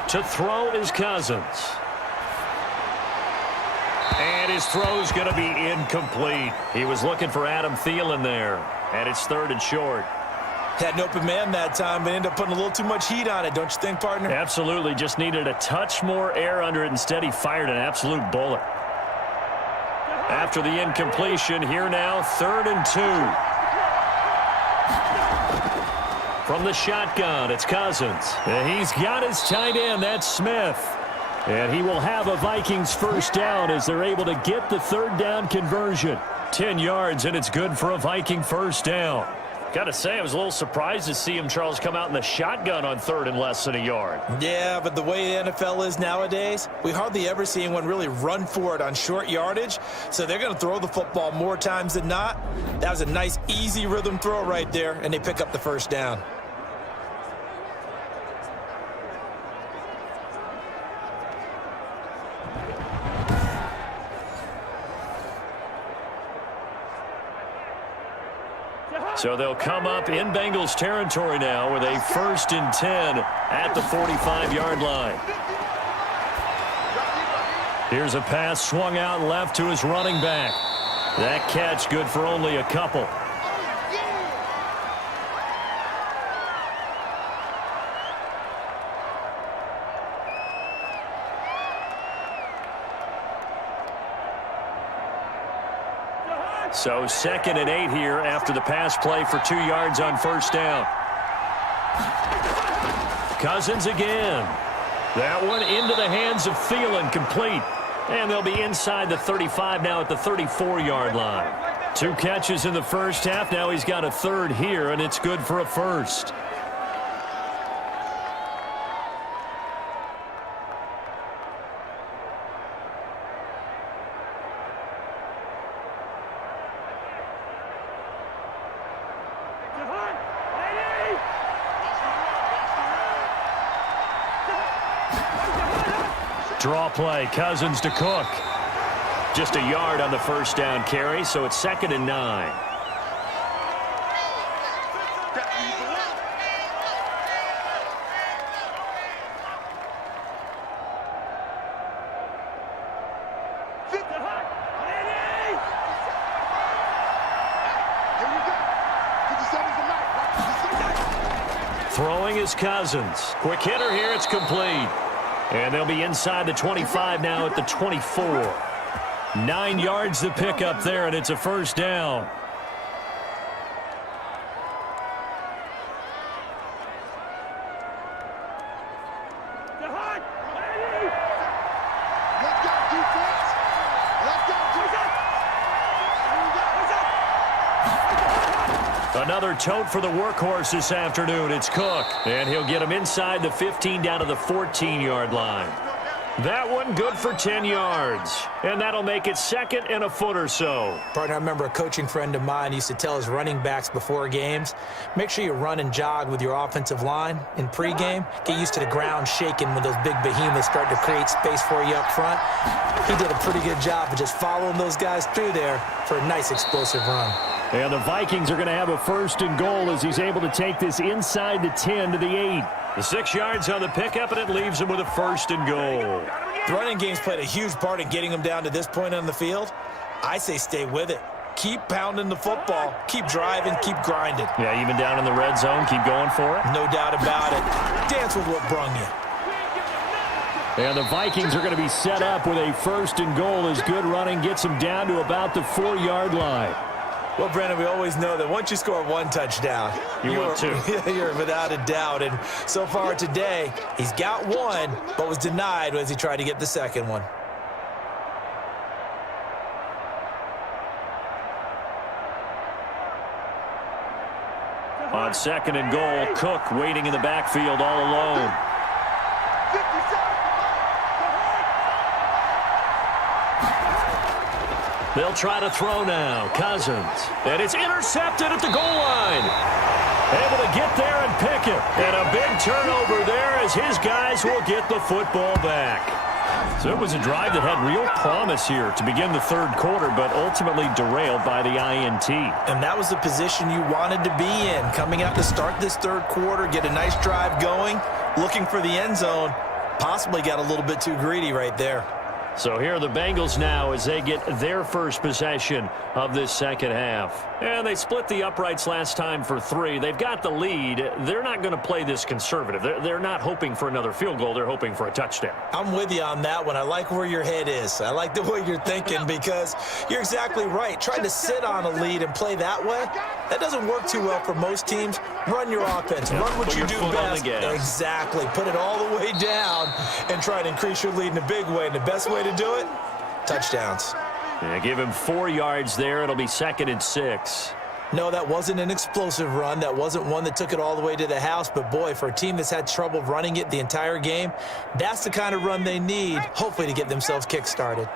To throw is Cousins. And his throw's going to be incomplete. He was looking for Adam Thielen there, and it's 3rd and short. Had an open man that time, but ended up putting a little too much heat on it, don't you think, partner? Absolutely. Just needed a touch more air under it. Instead, he fired an absolute bullet. After the incompletion, here now, 3rd and 2. From the shotgun, it's Cousins. And he's got his tight end. That's Smith. And he will have a Vikings first down as they're able to get the 3rd down conversion. 10 yards, and it's good for a Viking first down. Got to say, I was a little surprised to see him, Charles, come out in the shotgun on 3rd and less than a yard. Yeah, but the way the NFL is nowadays, we hardly ever see anyone really run for it on short yardage, so they're going to throw the football more times than not. That was a nice, easy rhythm throw right there, and they pick up the first down. So they'll come up in Bengals territory now with a 1st and 10 at the 45-yard line. Here's a pass swung out left to his running back. That catch good for only a couple. So 2nd and 8 here after the pass play for 2 yards on first down. Cousins again. That one into the hands of Thielen, complete. And they'll be inside the 35 now at the 34-yard line. 2 catches in the first half. Now he's got a 3rd here, and it's good for a first. Draw play, Cousins to Cook. Just a yard on the first down carry, so it's 2nd and 9. Throwing is Cousins. Quick hitter here, it's complete. And they'll be inside the 25 now at the 24. 9 yards to pick up there, and it's a first down. Another tote for the workhorse this afternoon. It's Cook, and he'll get him inside the 15 down to the 14-yard line. That one good for 10 yards, and that'll make it 2nd and a foot or so. Partner, I remember a coaching friend of mine used to tell his running backs before games, make sure you run and jog with your offensive line in pregame. Get used to the ground shaking when those big behemoths start to create space for you up front. He did a pretty good job of just following those guys through there for a nice explosive run. And the Vikings are going to have a 1st and goal as he's able to take this inside the 10 to the 8. The 6 yards on the pickup, and it leaves him with a 1st and goal. The running game's played a huge part in getting him down to this point on the field. I say stay with it. Keep pounding the football. Keep driving. Keep grinding. Yeah, even down in the red zone, keep going for it. No doubt about it. Dance with what brung you. And the Vikings are going to be set up with a 1st and goal as good running gets them down to about the 4-yard line. Well, Brandon, we always know that once you score 1 touchdown, you're 2. You're without a doubt. And so far today, he's got 1, but was denied as he tried to get the 2nd one. On 2nd and goal, Cook waiting in the backfield all alone. They'll try to throw now. Cousins. And it's intercepted at the goal line. Able to get there and pick it. And a big turnover there as his guys will get the football back. So it was a drive that had real promise here to begin the third quarter, but ultimately derailed by the INT. And that was the position you wanted to be in. Coming out to start this third quarter, get a nice drive going, looking for the end zone. Possibly got a little bit too greedy right there. So here are the Bengals now as they get their first possession of this second half. And they split the uprights last time for 3. They've got the lead. They're not going to play this conservative. They're not hoping for another field goal. They're hoping for a touchdown. I'm with you on that one. I like where your head is. I like the way you're thinking because you're exactly right. Trying to sit on a lead and play that way, that doesn't work too well for most teams. Run your offense. Run what you do best. Exactly. Put it all the way down and try to increase your lead in a big way. And the best way to do it, touchdowns. Yeah, give him 4 yards there. It'll be 2nd and 6. No, that wasn't an explosive run. That wasn't one that took it all the way to the house. But, boy, for a team that's had trouble running it the entire game, that's the kind of run they need, hopefully, to get themselves kick-started.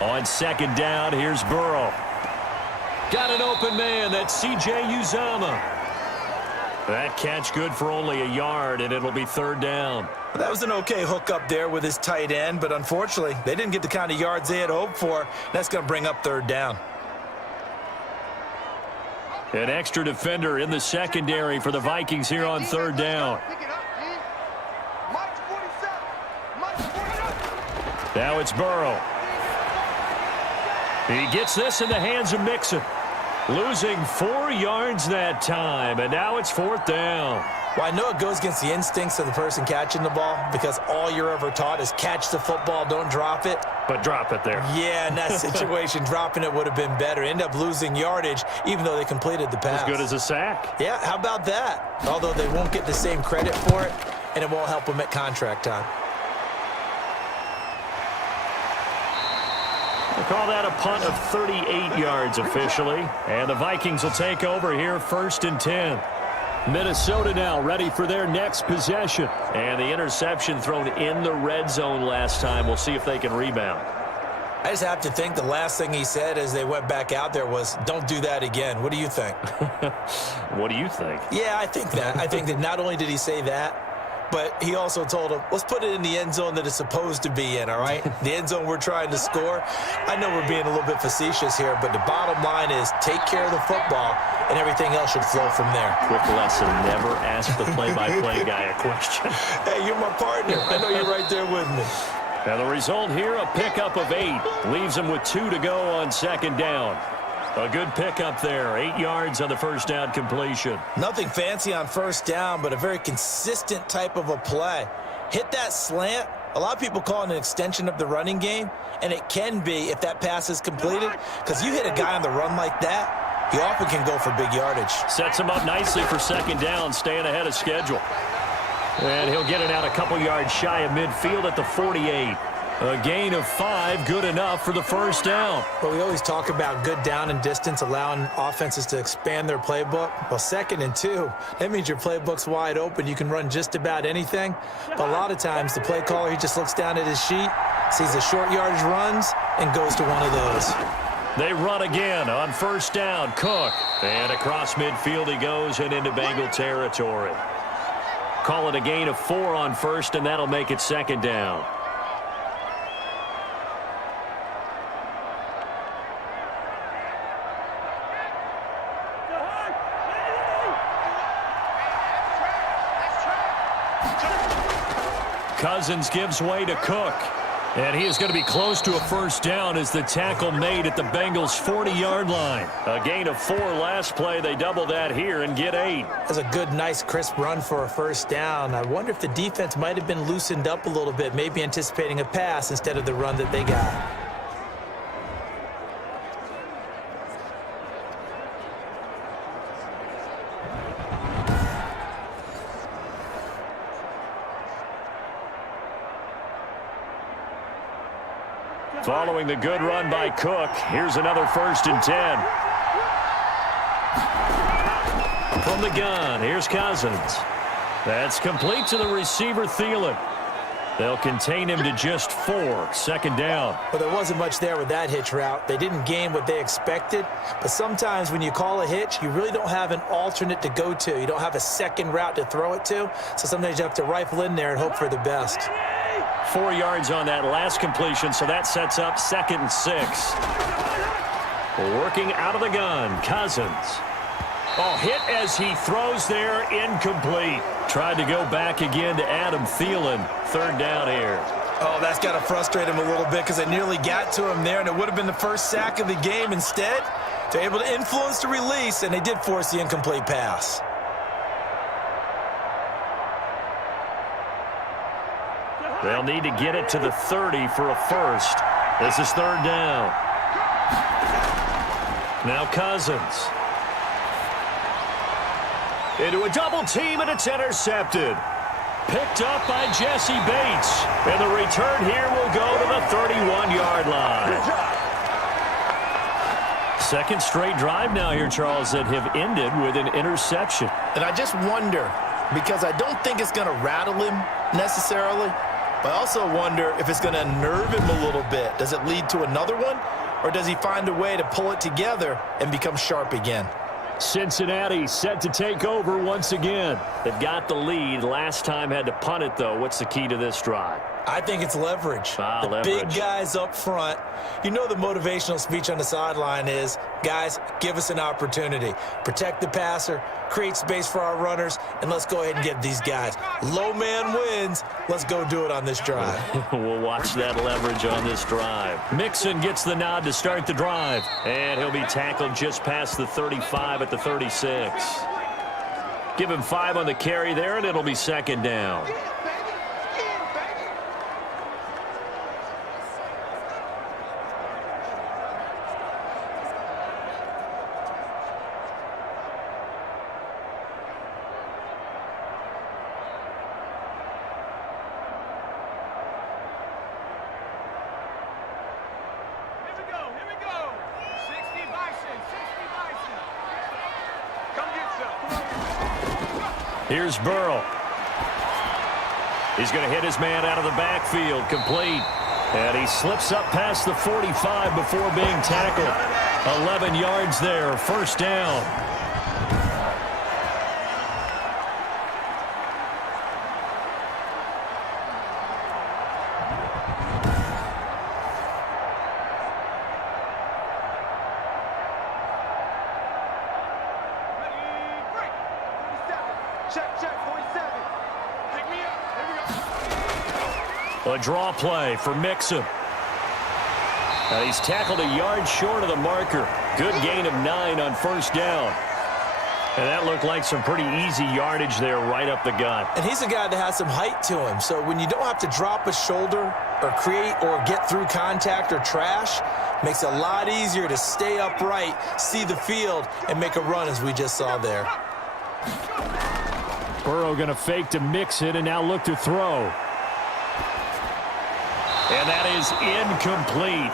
On 2nd down, here's Burrow. Got an open man. That's C.J. Uzomah. That catch good for only a yard, and it'll be 3rd down. That was an okay hook up there with his tight end, but unfortunately, they didn't get the kind of yards they had hoped for. That's going to bring up 3rd down. An extra defender in the secondary for the Vikings here on 3rd down. Now it's Burrow. He gets this in the hands of Mixon. Losing 4 yards that time, and now it's 4th down. Well, I know it goes against the instincts of the person catching the ball because all you're ever taught is catch the football, don't drop it. But drop it there. Yeah, in that situation, dropping it would have been better. End up losing yardage, even though they completed the pass. As good as a sack. Yeah, how about that? Although they won't get the same credit for it, and it won't help them at contract time. We'll call that a punt of 38 yards officially. And the Vikings will take over here 1st and 10. Minnesota now ready for their next possession. And the interception thrown in the red zone last time. We'll see if they can rebound. I just have to think the last thing he said as they went back out there was, don't do that again. What do you think? What do you think? Yeah, I think that. I think that not only did he say that, but he also told him, let's put it in the end zone that it's supposed to be in, all right? The end zone we're trying to score. I know we're being a little bit facetious here, but the bottom line is take care of the football, and everything else should flow from there. Quick lesson, never ask the play-by-play guy a question. Hey, you're my partner. I know you're right there with me. And the result here, a pickup of 8. Leaves him with 2 to go on 2nd down. A good pickup there. 8 yards on the first down completion. Nothing fancy on first down, but a very consistent type of a play. Hit that slant. A lot of people call it an extension of the running game, and it can be if that pass is completed, because you hit a guy on the run like that, he often can go for big yardage. Sets him up nicely for 2nd down, staying ahead of schedule. And he'll get it out a couple yards shy of midfield at the 48. A gain of 5, good enough for the first down. Well, we always talk about good down and distance, allowing offenses to expand their playbook. Well, 2nd and 2, that means your playbook's wide open. You can run just about anything. But a lot of times, the play caller, he just looks down at his sheet, sees the short yardage runs, and goes to one of those. They run again on first down. Cook. And across midfield he goes and into Bengal territory. Call it a gain of 4 on first, and that'll make it 2nd down. Cousins gives way to Cook. And he is going to be close to a first down as the tackle made at the Bengals' 40-yard line. A gain of 4 last play. They double that here and get 8. That's a good, nice, crisp run for a first down. I wonder if the defense might have been loosened up a little bit, maybe anticipating a pass instead of the run that they got. Following the good run by Cook, here's another 1st and 10. From the gun, here's Cousins. That's complete to the receiver, Thielen. They'll contain him to just 4. Second down. Well, there wasn't much there with that hitch route. They didn't gain what they expected. But sometimes when you call a hitch, you really don't have an alternate to go to. You don't have a second route to throw it to. So sometimes you have to rifle in there and hope for the best. 4 yards on that last completion, so that sets up 2nd and 6. Working out of the gun, Cousins. Oh, hit as he throws there, incomplete. Tried to go back again to Adam Thielen. 3rd down here. Oh, that's got to frustrate him a little bit because they nearly got to him there, and it would have been the first sack of the game. Instead, they're able to influence the release, and they did force the incomplete pass. They'll need to get it to the 30 for a first. This is 3rd down. Now Cousins. Into a double team, and it's intercepted. Picked up by Jesse Bates. And the return here will go to the 31-yard line. Second straight drive now here, Charles, that have ended with an interception. And I just wonder, because I don't think it's going to rattle him necessarily, but I also wonder if it's going to unnerve him a little bit. Does it lead to another one, or does he find a way to pull it together and become sharp again? Cincinnati set to take over once again. They've got the lead. Last time had to punt it, though. What's the key to this drive? I think it's leverage. The leverage. Big guys up front. You know the motivational speech on the sideline is, guys, give us an opportunity. Protect the passer, create space for our runners, and let's go ahead and get these guys. Low man wins. Let's go do it on this drive. We'll watch that leverage on this drive. Mixon gets the nod to start the drive, and he'll be tackled just past the 35 at the 36. Give him 5 on the carry there, and it'll be 2nd down. Here's Burrow. He's going to hit his man out of the backfield, complete. And he slips up past the 45 before being tackled. 11 yards there, 1st down. A draw play for Mixon. He's tackled a yard short of the marker. Good gain of 9 on 1st down. And that looked like some pretty easy yardage there right up the gut. And he's a guy that has some height to him. So when you don't have to drop a shoulder or create or get through contact or trash, makes it a lot easier to stay upright, see the field, and make a run as we just saw there. Burrow going to fake to Mixon and now look to throw. And that is incomplete.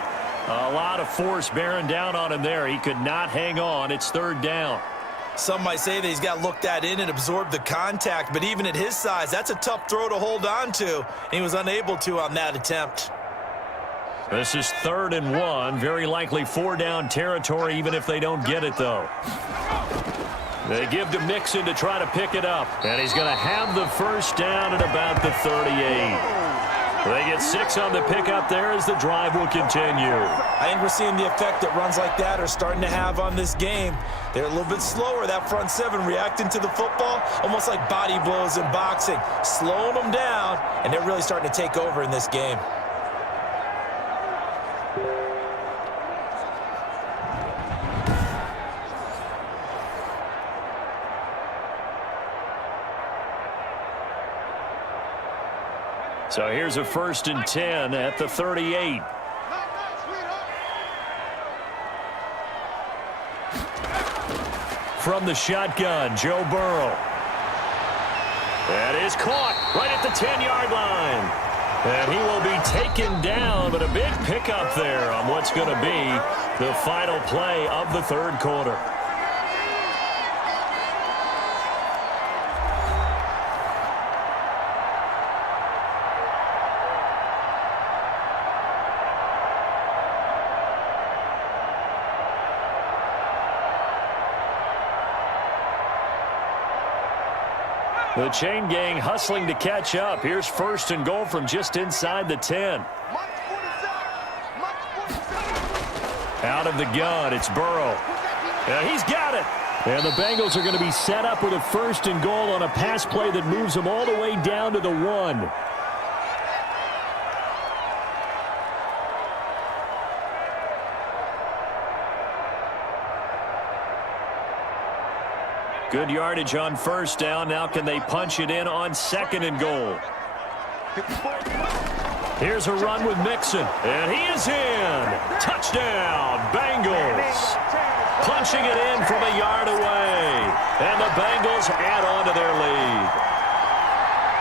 A lot of force bearing down on him there. He could not hang on. It's 3rd down. Some might say that he's got to look that in and absorb the contact, but even at his size, that's a tough throw to hold on to. And he was unable to on that attempt. This is 3rd and 1. Very likely 4-down territory, even if they don't get it, though. They give to Mixon to try to pick it up. And he's going to have the 1st down at about the 38. They get 6 on the pickup there as the drive will continue. I think we're seeing the effect that runs like that are starting to have on this game. They're a little bit slower, that front 7, reacting to the football, almost like body blows in boxing, slowing them down, and they're really starting to take over in this game. So here's a 1st and 10 at the 38. From the shotgun, Joe Burrow. That is caught right at the 10-yard line. And he will be taken down, but a big pickup there on what's going to be the final play of the 3rd quarter. The chain gang hustling to catch up. Here's 1st and goal from just inside the 10. Out of the gun, it's Burrow. Yeah, he's got it. And the Bengals are going to be set up with a 1st and goal on a pass play that moves them all the way down to the 1. Good yardage on 1st down. Now can they punch it in on 2nd and goal? Here's a run with Mixon, and he is in. Touchdown, Bengals. Punching it in from a yard away, and the Bengals add on to their lead.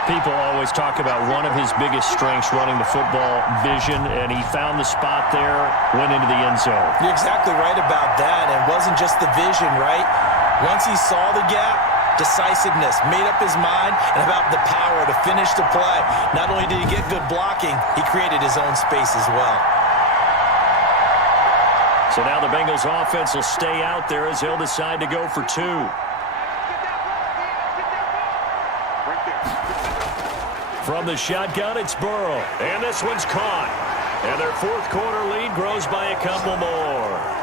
People always talk about one of his biggest strengths running the football, vision, and he found the spot there, went into the end zone. You're exactly right about that. It wasn't just the vision, right? Once he saw the gap, decisiveness, made up his mind, and about the power to finish the play. Not only did he get good blocking, he created his own space as well. So now the Bengals offense will stay out there as they'll decide to go for 2. From the shotgun, it's Burrow. And this one's caught. And their 4th quarter lead grows by a couple more.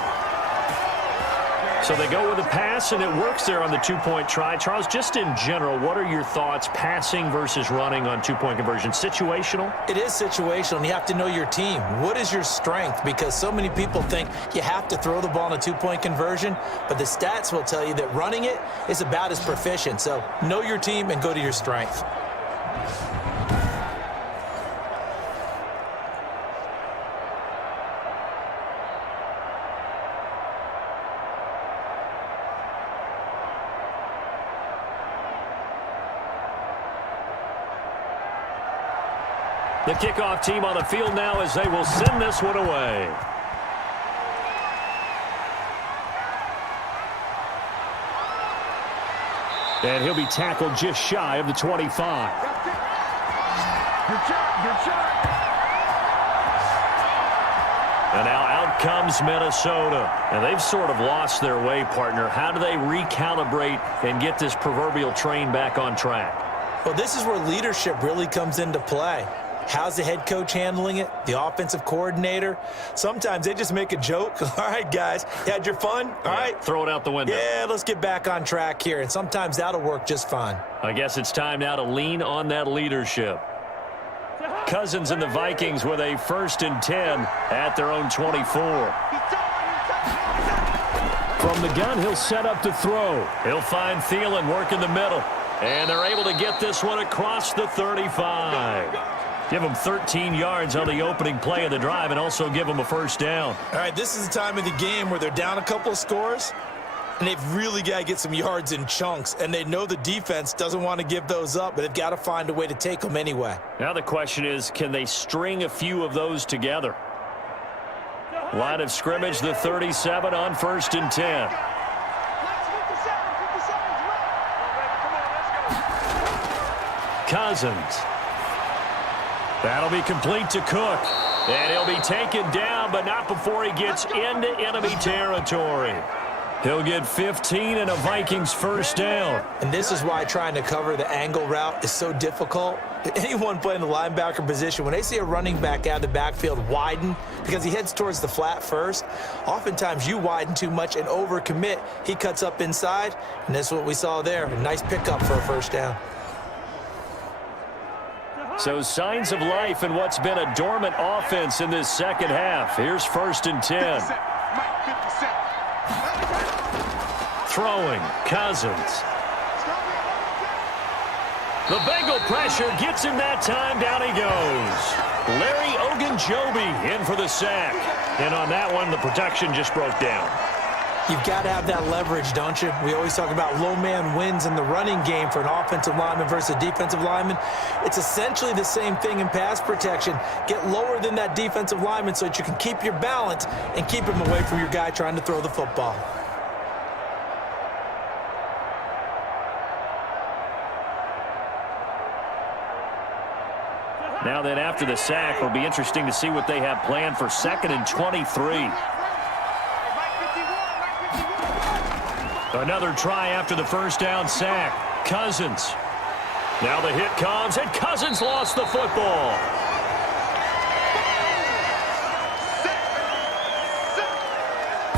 So they go with a pass, and it works there on the 2-point try. Charles, just in general, what are your thoughts passing versus running on 2-point conversion? Situational? It is situational, and you have to know your team. What is your strength? Because so many people think you have to throw the ball in a 2-point conversion, but the stats will tell you that running it is about as proficient. So know your team and go to your strength. The kickoff team on the field now as they will send this one away. And he'll be tackled just shy of the 25. And now out comes Minnesota. And they've sort of lost their way, partner. How do they recalibrate and get this proverbial train back on track? Well, this is where leadership really comes into play. How's the head coach handling it? The offensive coordinator? Sometimes they just make a joke. All right, guys, you had your fun? All right. Throw it out the window. Yeah, let's get back on track here. And sometimes that'll work just fine. I guess it's time now to lean on that leadership. Cousins and the Vikings with a 1st and 10 at their own 24. From the gun, he'll set up to throw. He'll find Thielen, work in the middle. And they're able to get this one across the 35. Give them 13 yards on the opening play of the drive and also give them a 1st down. All right, this is the time of the game where they're down a couple of scores, and they've really got to get some yards in chunks, and they know the defense doesn't want to give those up, but they've got to find a way to take them anyway. Now the question is, can they string a few of those together? Line of scrimmage, the 37 on 1st and 10. Cousins. That'll be complete to Cook. And he'll be taken down, but not before he gets into enemy territory. He'll get 15 and a Vikings 1st down. And this is why trying to cover the angle route is so difficult. Anyone playing the linebacker position, when they see a running back out of the backfield widen because he heads towards the flat first, oftentimes you widen too much and overcommit. He cuts up inside, and that's what we saw there. A nice pickup for a 1st down. So signs of life in what's been a dormant offense in this 2nd half. Here's 1st and 10. Throwing, Cousins. The Bengal pressure gets him that time. Down he goes. Larry Ogunjobi in for the sack. And on that one, the protection just broke down. You've got to have that leverage, don't you? We always talk about low man wins in the running game for an offensive lineman versus a defensive lineman. It's essentially the same thing in pass protection. Get lower than that defensive lineman so that you can keep your balance and keep him away from your guy trying to throw the football. Now then, after the sack, it'll be interesting to see what they have planned for 2nd and 23. Another try after the 1st down sack. Cousins. Now the hit comes, and Cousins lost the football.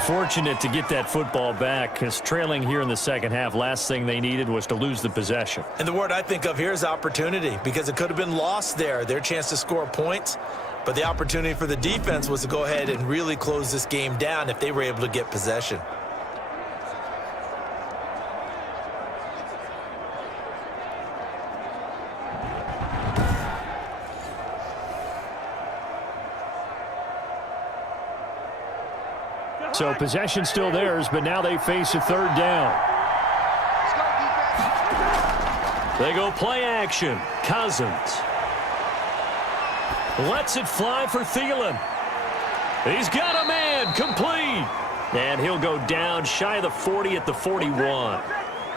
Fortunate to get that football back, because trailing here in the second half, last thing they needed was to lose the possession. And the word I think of here is opportunity, because it could have been lost there, their chance to score points. But the opportunity for the defense was to go ahead and really close this game down if they were able to get possession. So possession still theirs, but now they face a third down. They go play action. Cousins lets it fly for Thielen. He's got a man, complete. And he'll go down shy of the 40 at the 41.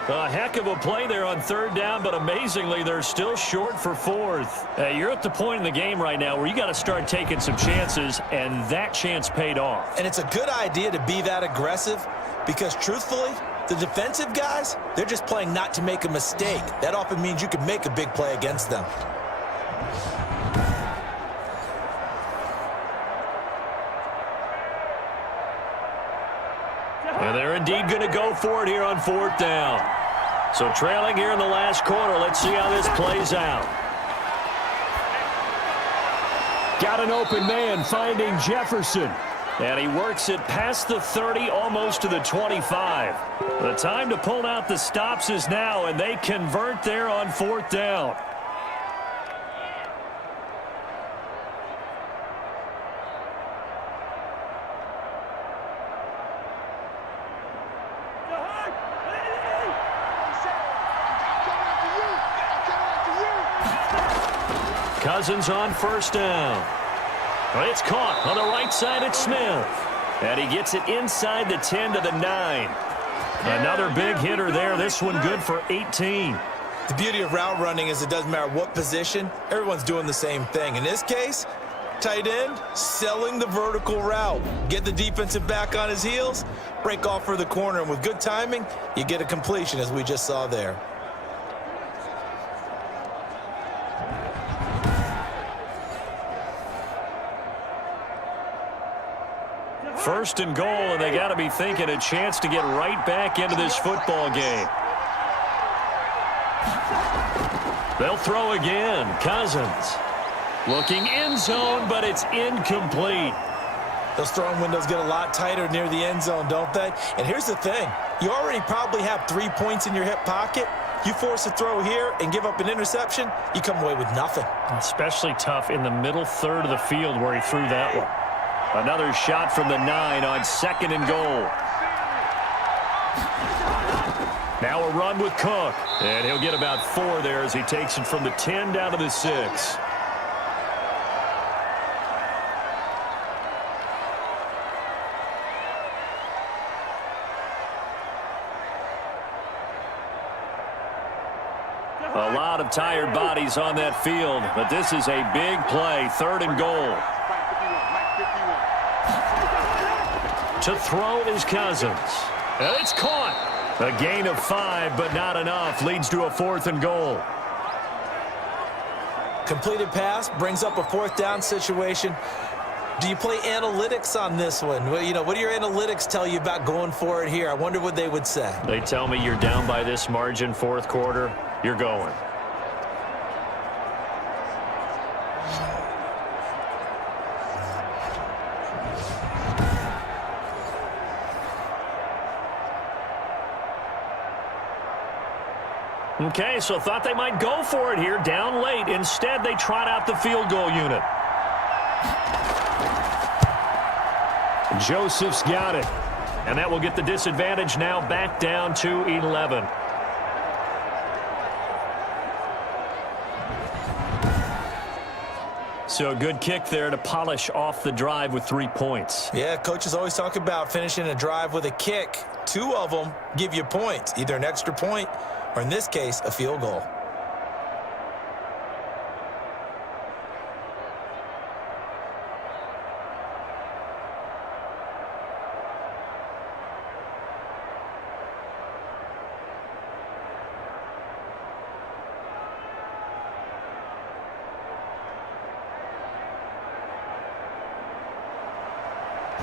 A heck of a play there on third down, but amazingly, they're still short for fourth. You're at the point in the game right now where you got to start taking some chances, and that chance paid off. And it's a good idea to be that aggressive because, truthfully, the defensive guys, they're just playing not to make a mistake. That often means you can make a big play against them. And they're indeed going to go for it here on fourth down. So trailing here in the last quarter. Let's see how this plays out. Got an open man finding Jefferson. And he works it past the 30, almost to the 25. The time to pull out the stops is now, and they convert there on fourth down. Cousins on first down. It's caught on the right side at Smith. And he gets it inside the 10 to the 9. Another big hitter there. This one good for 18. The beauty of route running is it doesn't matter what position. Everyone's doing the same thing. In this case, tight end, selling the vertical route. Get the defensive back on his heels, break off for the corner. And with good timing, you get a completion as we just saw there. First and goal, and they got to be thinking a chance to get right back into this football game. They'll throw again. Cousins looking end zone, but it's incomplete. Those throwing windows get a lot tighter near the end zone, don't they? And here's the thing. You already probably have 3 points in your hip pocket. You force a throw here and give up an interception, you come away with nothing. Especially tough in the middle third of the field where he threw that one. Another shot from the 9 on second and goal. Now a run with Cook. And he'll get about 4 there as he takes it from the 10 down to the 6. A lot of tired bodies on that field, but this is a big play, third and goal. To throw is Cousins. And it's caught. A gain of 5, but not enough. Leads to a fourth and goal. Completed pass brings up a fourth down situation. Do you play analytics on this one? Well, what do your analytics tell you about going for it here? I wonder what they would say. They tell me you're down by this margin fourth quarter. You're going. Okay, so thought they might go for it here, down late. Instead, they trot out the field goal unit. Joseph's got it. And that will get the disadvantage now back down to 11. So a good kick there to polish off the drive with 3 points. Yeah, coaches always talk about finishing a drive with a kick. 2 of them give you points, either an extra point or, in this case, a field goal.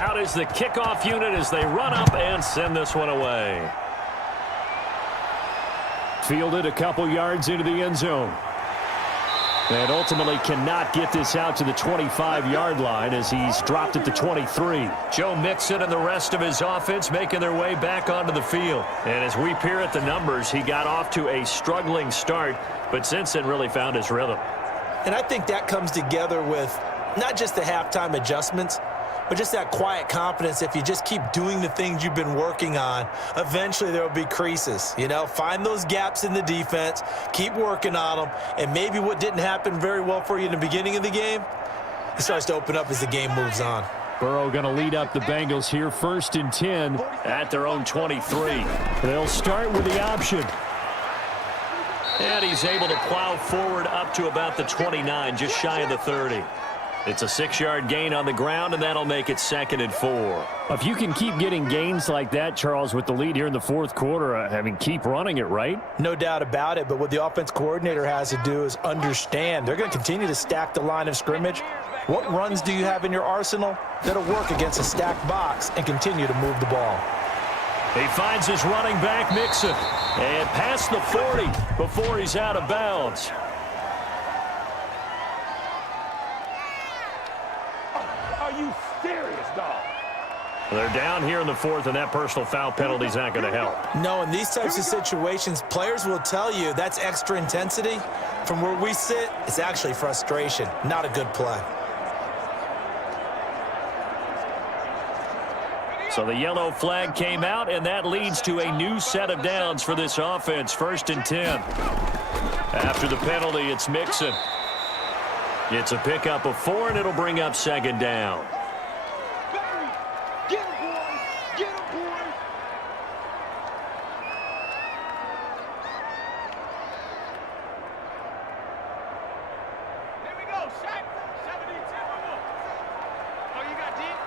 Out is the kickoff unit as they run up and send this one away. Fielded a couple yards into the end zone. And ultimately cannot get this out to the 25-yard line as he's dropped at the 23. Joe Mixon and the rest of his offense making their way back onto the field. And as we peer at the numbers, he got off to a struggling start, but since then really found his rhythm. And I think that comes together with not just the halftime adjustments, but just that quiet confidence. If you just keep doing the things you've been working on, eventually there will be creases. You know, find those gaps in the defense, keep working on them, and maybe what didn't happen very well for you in the beginning of the game, it starts to open up as the game moves on. Burrow going to lead up the Bengals here, 1st and 10 at their own 23. They'll start with the option. And he's able to plow forward up to about the 29, just shy of the 30. It's a 6-yard gain on the ground, and that'll make it 2nd and 4. If you can keep getting gains like that, Charles, with the lead here in the 4th quarter, I mean, keep running it, right? No doubt about it, but what the offense coordinator has to do is understand they're going to continue to stack the line of scrimmage. What runs do you have in your arsenal that'll work against a stacked box and continue to move the ball? He finds his running back, Mixon, and past the 40 before he's out of bounds. Are you serious, dog? They're down here in the 4th, and that personal foul penalty is not going to help. No, in these types of situations, players will tell you that's extra intensity. From where we sit, it's actually frustration, not a good play. So the yellow flag came out, and that leads to a new set of downs for this offense, 1st and 10. After the penalty, it's Mixon. It's a pickup of 4, and it'll bring up 2nd down. Get him, boys! Get him, boys! Here we go, Shaq. 72. Oh, you got deep?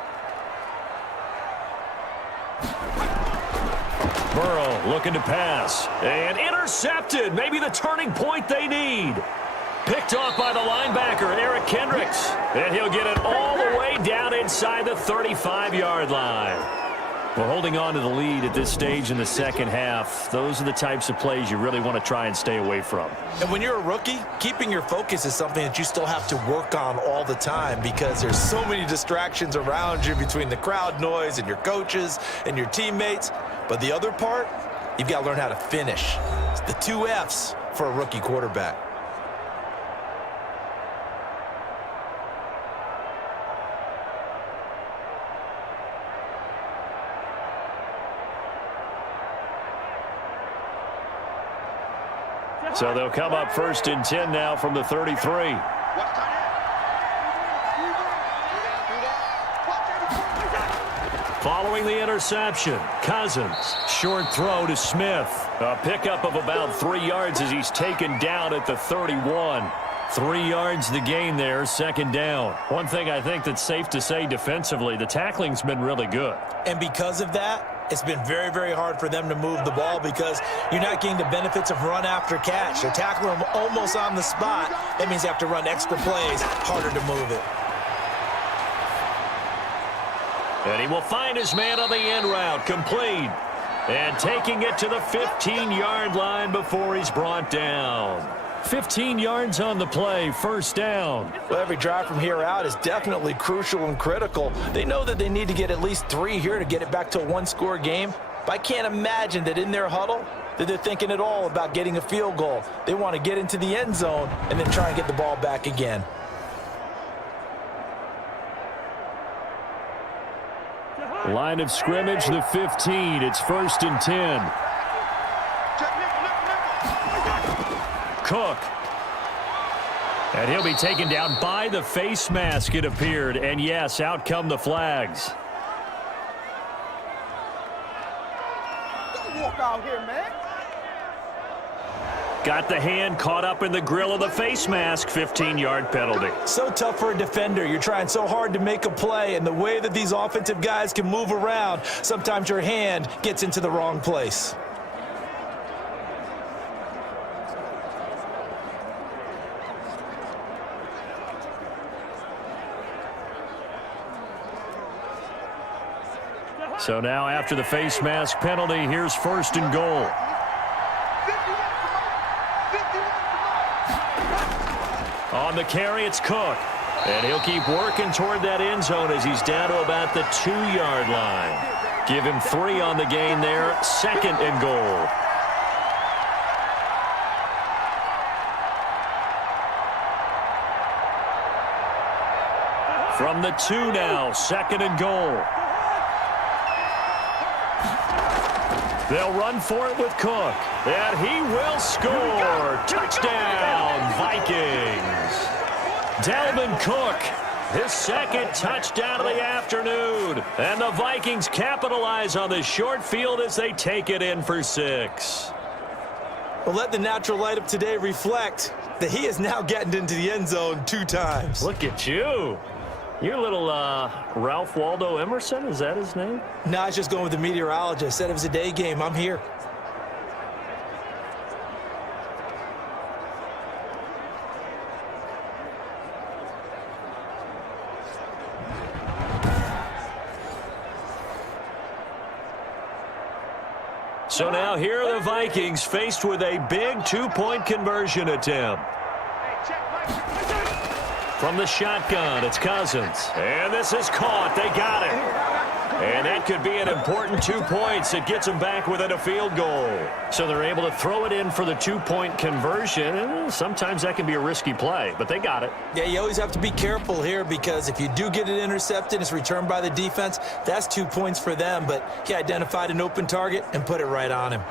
Burrow looking to pass. And intercepted. Maybe the turning point they need. Picked off by the linebacker, Eric Kendricks. And he'll get it all the way down inside the 35-yard line. We're holding on to the lead at this stage in the second half. Those are the types of plays you really want to try and stay away from. And when you're a rookie, keeping your focus is something that you still have to work on all the time because there's so many distractions around you between the crowd noise and your coaches and your teammates. But the other part, you've got to learn how to finish. It's the 2 F's for a rookie quarterback. So they'll come up 1st and 10 now from the 33. Following the interception, Cousins, short throw to Smith. A pickup of about 3 yards as he's taken down at the 31. 3 yards the gain there, 2nd down. One thing I think that's safe to say defensively, the tackling's been really good. And because of that, it's been very, very hard for them to move the ball because you're not getting the benefits of run after catch. They're tackling them almost on the spot. That means they have to run extra plays, harder to move it. And he will find his man on the end route, complete. And taking it to the 15-yard line before he's brought down. 15 yards on the play, 1st down. Well, every drive from here out is definitely crucial and critical. They know that they need to get at least 3 here to get it back to a 1-score game. But I can't imagine that in their huddle that they're thinking at all about getting a field goal. They want to get into the end zone and then try and get the ball back again. Line of scrimmage, the 15. It's 1st and 10. Cook. And he'll be taken down by the face mask, it appeared. And yes, out come the flags. Don't walk out here, man. Got the hand caught up in the grill of the face mask. 15-yard penalty. So tough for a defender. You're trying so hard to make a play, and the way that these offensive guys can move around, sometimes your hand gets into the wrong place. So now after the face mask penalty, here's 1st and goal. On the carry, it's Cook. And he'll keep working toward that end zone as he's down to about the 2-yard line. Give him 3 on the gain there. 2nd and goal. From the 2 now, 2nd and goal. They'll run for it with Cook. And he will score. Touchdown, Vikings. Dalvin Cook, his 2nd touchdown of the afternoon. And the Vikings capitalize on this short field as they take it in for 6. Well, let the natural light of today reflect that he is now getting into the end zone 2 times. Look at you. You're a little Ralph Waldo Emerson, is that his name? No, I was just going with the meteorologist. Said it was a day game. I'm here. So now here are the Vikings faced with a big 2-point conversion attempt. From the shotgun, it's Cousins. And this is caught. They got it. And that could be an important 2 points. It gets them back within a field goal. So they're able to throw it in for the 2-point conversion. And sometimes that can be a risky play, but they got it. Yeah, you always have to be careful here because if you do get it intercepted, it's returned by the defense. That's 2 points for them, but he identified an open target and put it right on him.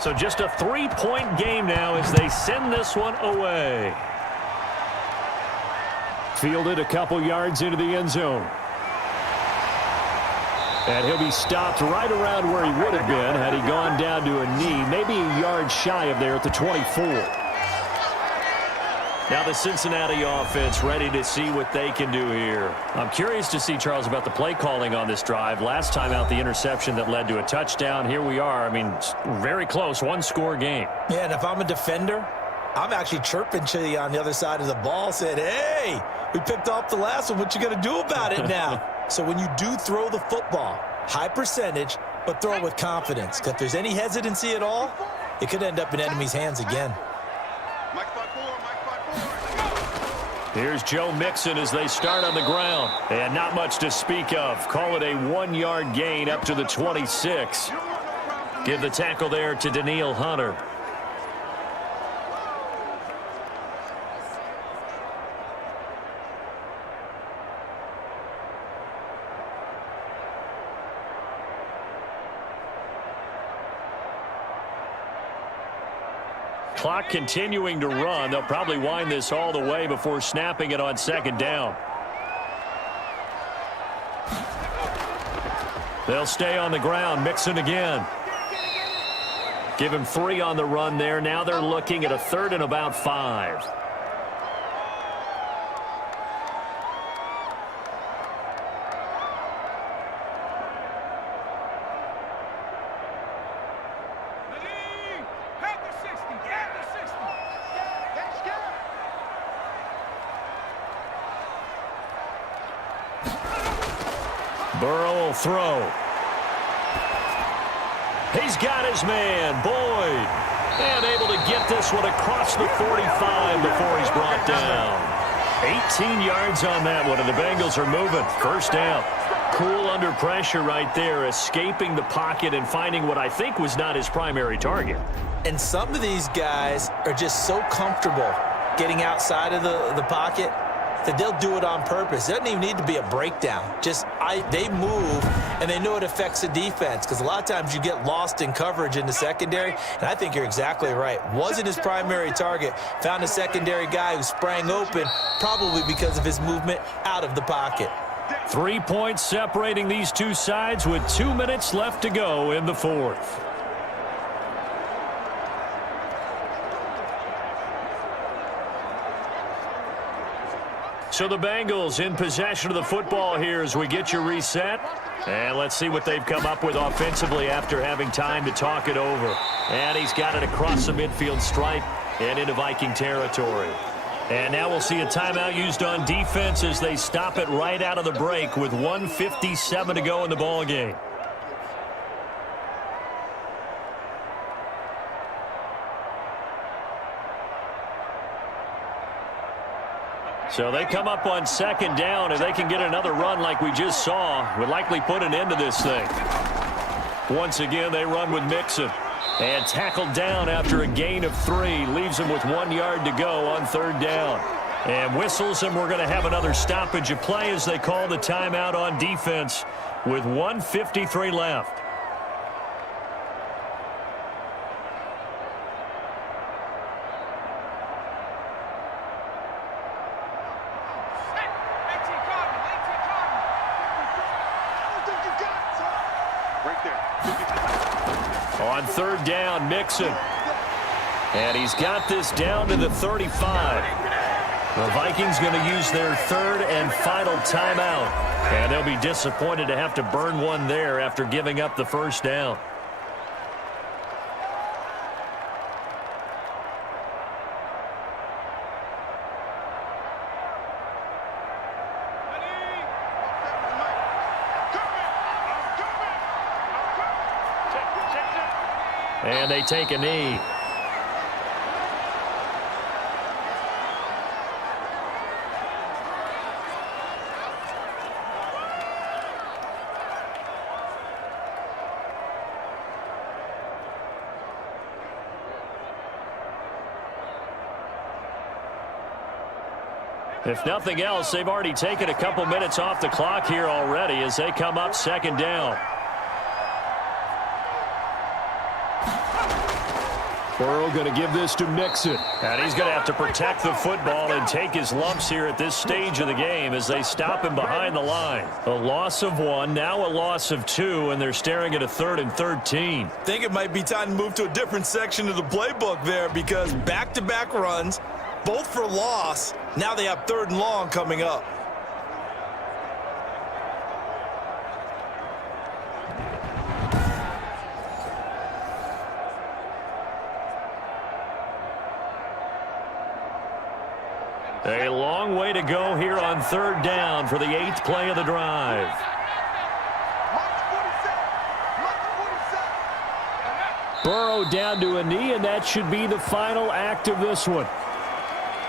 So just a 3-point game now as they send this one away. Fielded a couple yards into the end zone. And he'll be stopped right around where he would have been had he gone down to a knee, maybe a yard shy of there at the 24. Now the Cincinnati offense ready to see what they can do here. I'm curious to see, Charles, about the play calling on this drive. Last time out, the interception that led to a touchdown. Here we are. I mean, very close, 1-score game. Yeah, and if I'm a defender, I'm actually chirping to you on the other side of the ball, saying, hey, we picked off the last one. What you going to do about it now? So when you do throw the football, high percentage, but throw it with confidence. Because if there's any hesitancy at all, it could end up in enemy's hands again. Here's Joe Mixon as they start on the ground. And not much to speak of. Call it a 1-yard gain up to the 26. Give the tackle there to Daniil Hunter. Clock continuing to run. They'll probably wind this all the way before snapping it on 2nd down. They'll stay on the ground. Mixon again. Give him 3 on the run there. Now they're looking at a 3rd and about 5. Burrow will throw. He's got his man, Boyd. And able to get this one across the 45 before he's brought down. 18 yards on that one, and the Bengals are moving. 1st down. Cool under pressure right there, escaping the pocket and finding what I think was not his primary target. And some of these guys are just so comfortable getting outside of the pocket that they'll do it on purpose. It doesn't even need to be a breakdown. They move, and they know it affects the defense because a lot of times you get lost in coverage in the secondary, and I think you're exactly right. Wasn't his primary target. Found a secondary guy who sprang open, probably because of his movement out of the pocket. 3 points separating these two sides with 2 minutes left to go in the 4th. So the Bengals in possession of the football here as we get you reset. And let's see what they've come up with offensively after having time to talk it over. And he's got it across the midfield stripe and into Viking territory. And now we'll see a timeout used on defense as they stop it right out of the break with 1:57 to go in the ball game. So they come up on second down. If they can get another run like we just saw, would likely put an end to this thing. Once again, they run with Mixon. And tackled down after a gain of 3. Leaves him with 1 yard to go on third down. And whistles, and we're going to have another stoppage of play as they call the timeout on defense with 1:53 left. On third down, Mixon. And he's got this down to the 35. The Vikings going to use their third and final timeout. And they'll be disappointed to have to burn one there after giving up the first down. And they take a knee. If nothing else, they've already taken a couple minutes off the clock here already as they come up second down. Burrow going to give this to Mixon. And he's going to have to protect the football and take his lumps here at this stage of the game as they stop him behind the line. A loss of 1, now a loss of 2, and they're staring at a 3rd and 13. I think it might be time to move to a different section of the playbook there because back-to-back runs, both for loss. Now they have 3rd and long coming up. A long way to go here on third down for the 8th play of the drive. Burrow down to a knee, and that should be the final act of this one.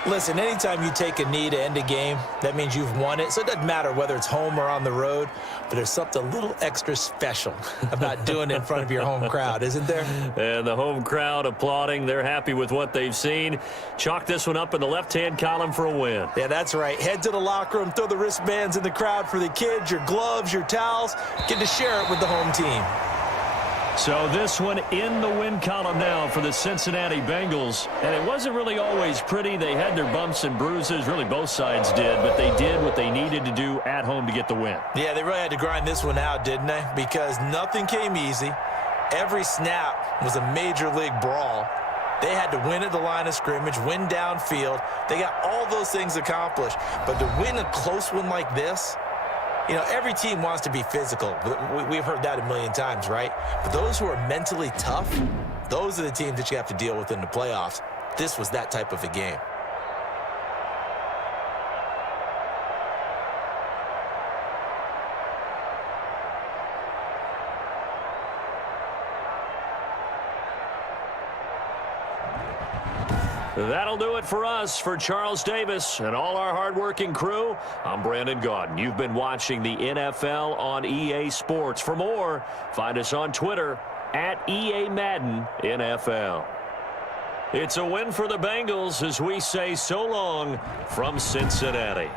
Listen, anytime you take a knee to end a game, that means you've won it. So it doesn't matter whether it's home or on the road, but there's something a little extra special about doing it in front of your home crowd, isn't there? And the home crowd applauding. They're happy with what they've seen. Chalk this one up in the left-hand column for a win. Yeah, that's right. Head to the locker room, throw the wristbands in the crowd for the kids, your gloves, your towels. Get to share it with the home team. So this one in the win column now for the Cincinnati Bengals. And it wasn't really always pretty. They had their bumps and bruises. Really, both sides did. But they did what they needed to do at home to get the win. Yeah, they really had to grind this one out, didn't they? Because nothing came easy. Every snap was a major league brawl. They had to win at the line of scrimmage, win downfield. They got all those things accomplished. But to win a close one like this, you know, every team wants to be physical. We've heard that a million times, right? But those who are mentally tough, those are the teams that you have to deal with in the playoffs. This was that type of a game. That'll do it for us. For Charles Davis and all our hardworking crew, I'm Brandon Gaudin. You've been watching the NFL on EA Sports. For more, find us on Twitter at EA Madden NFL. It's a win for the Bengals as we say so long from Cincinnati.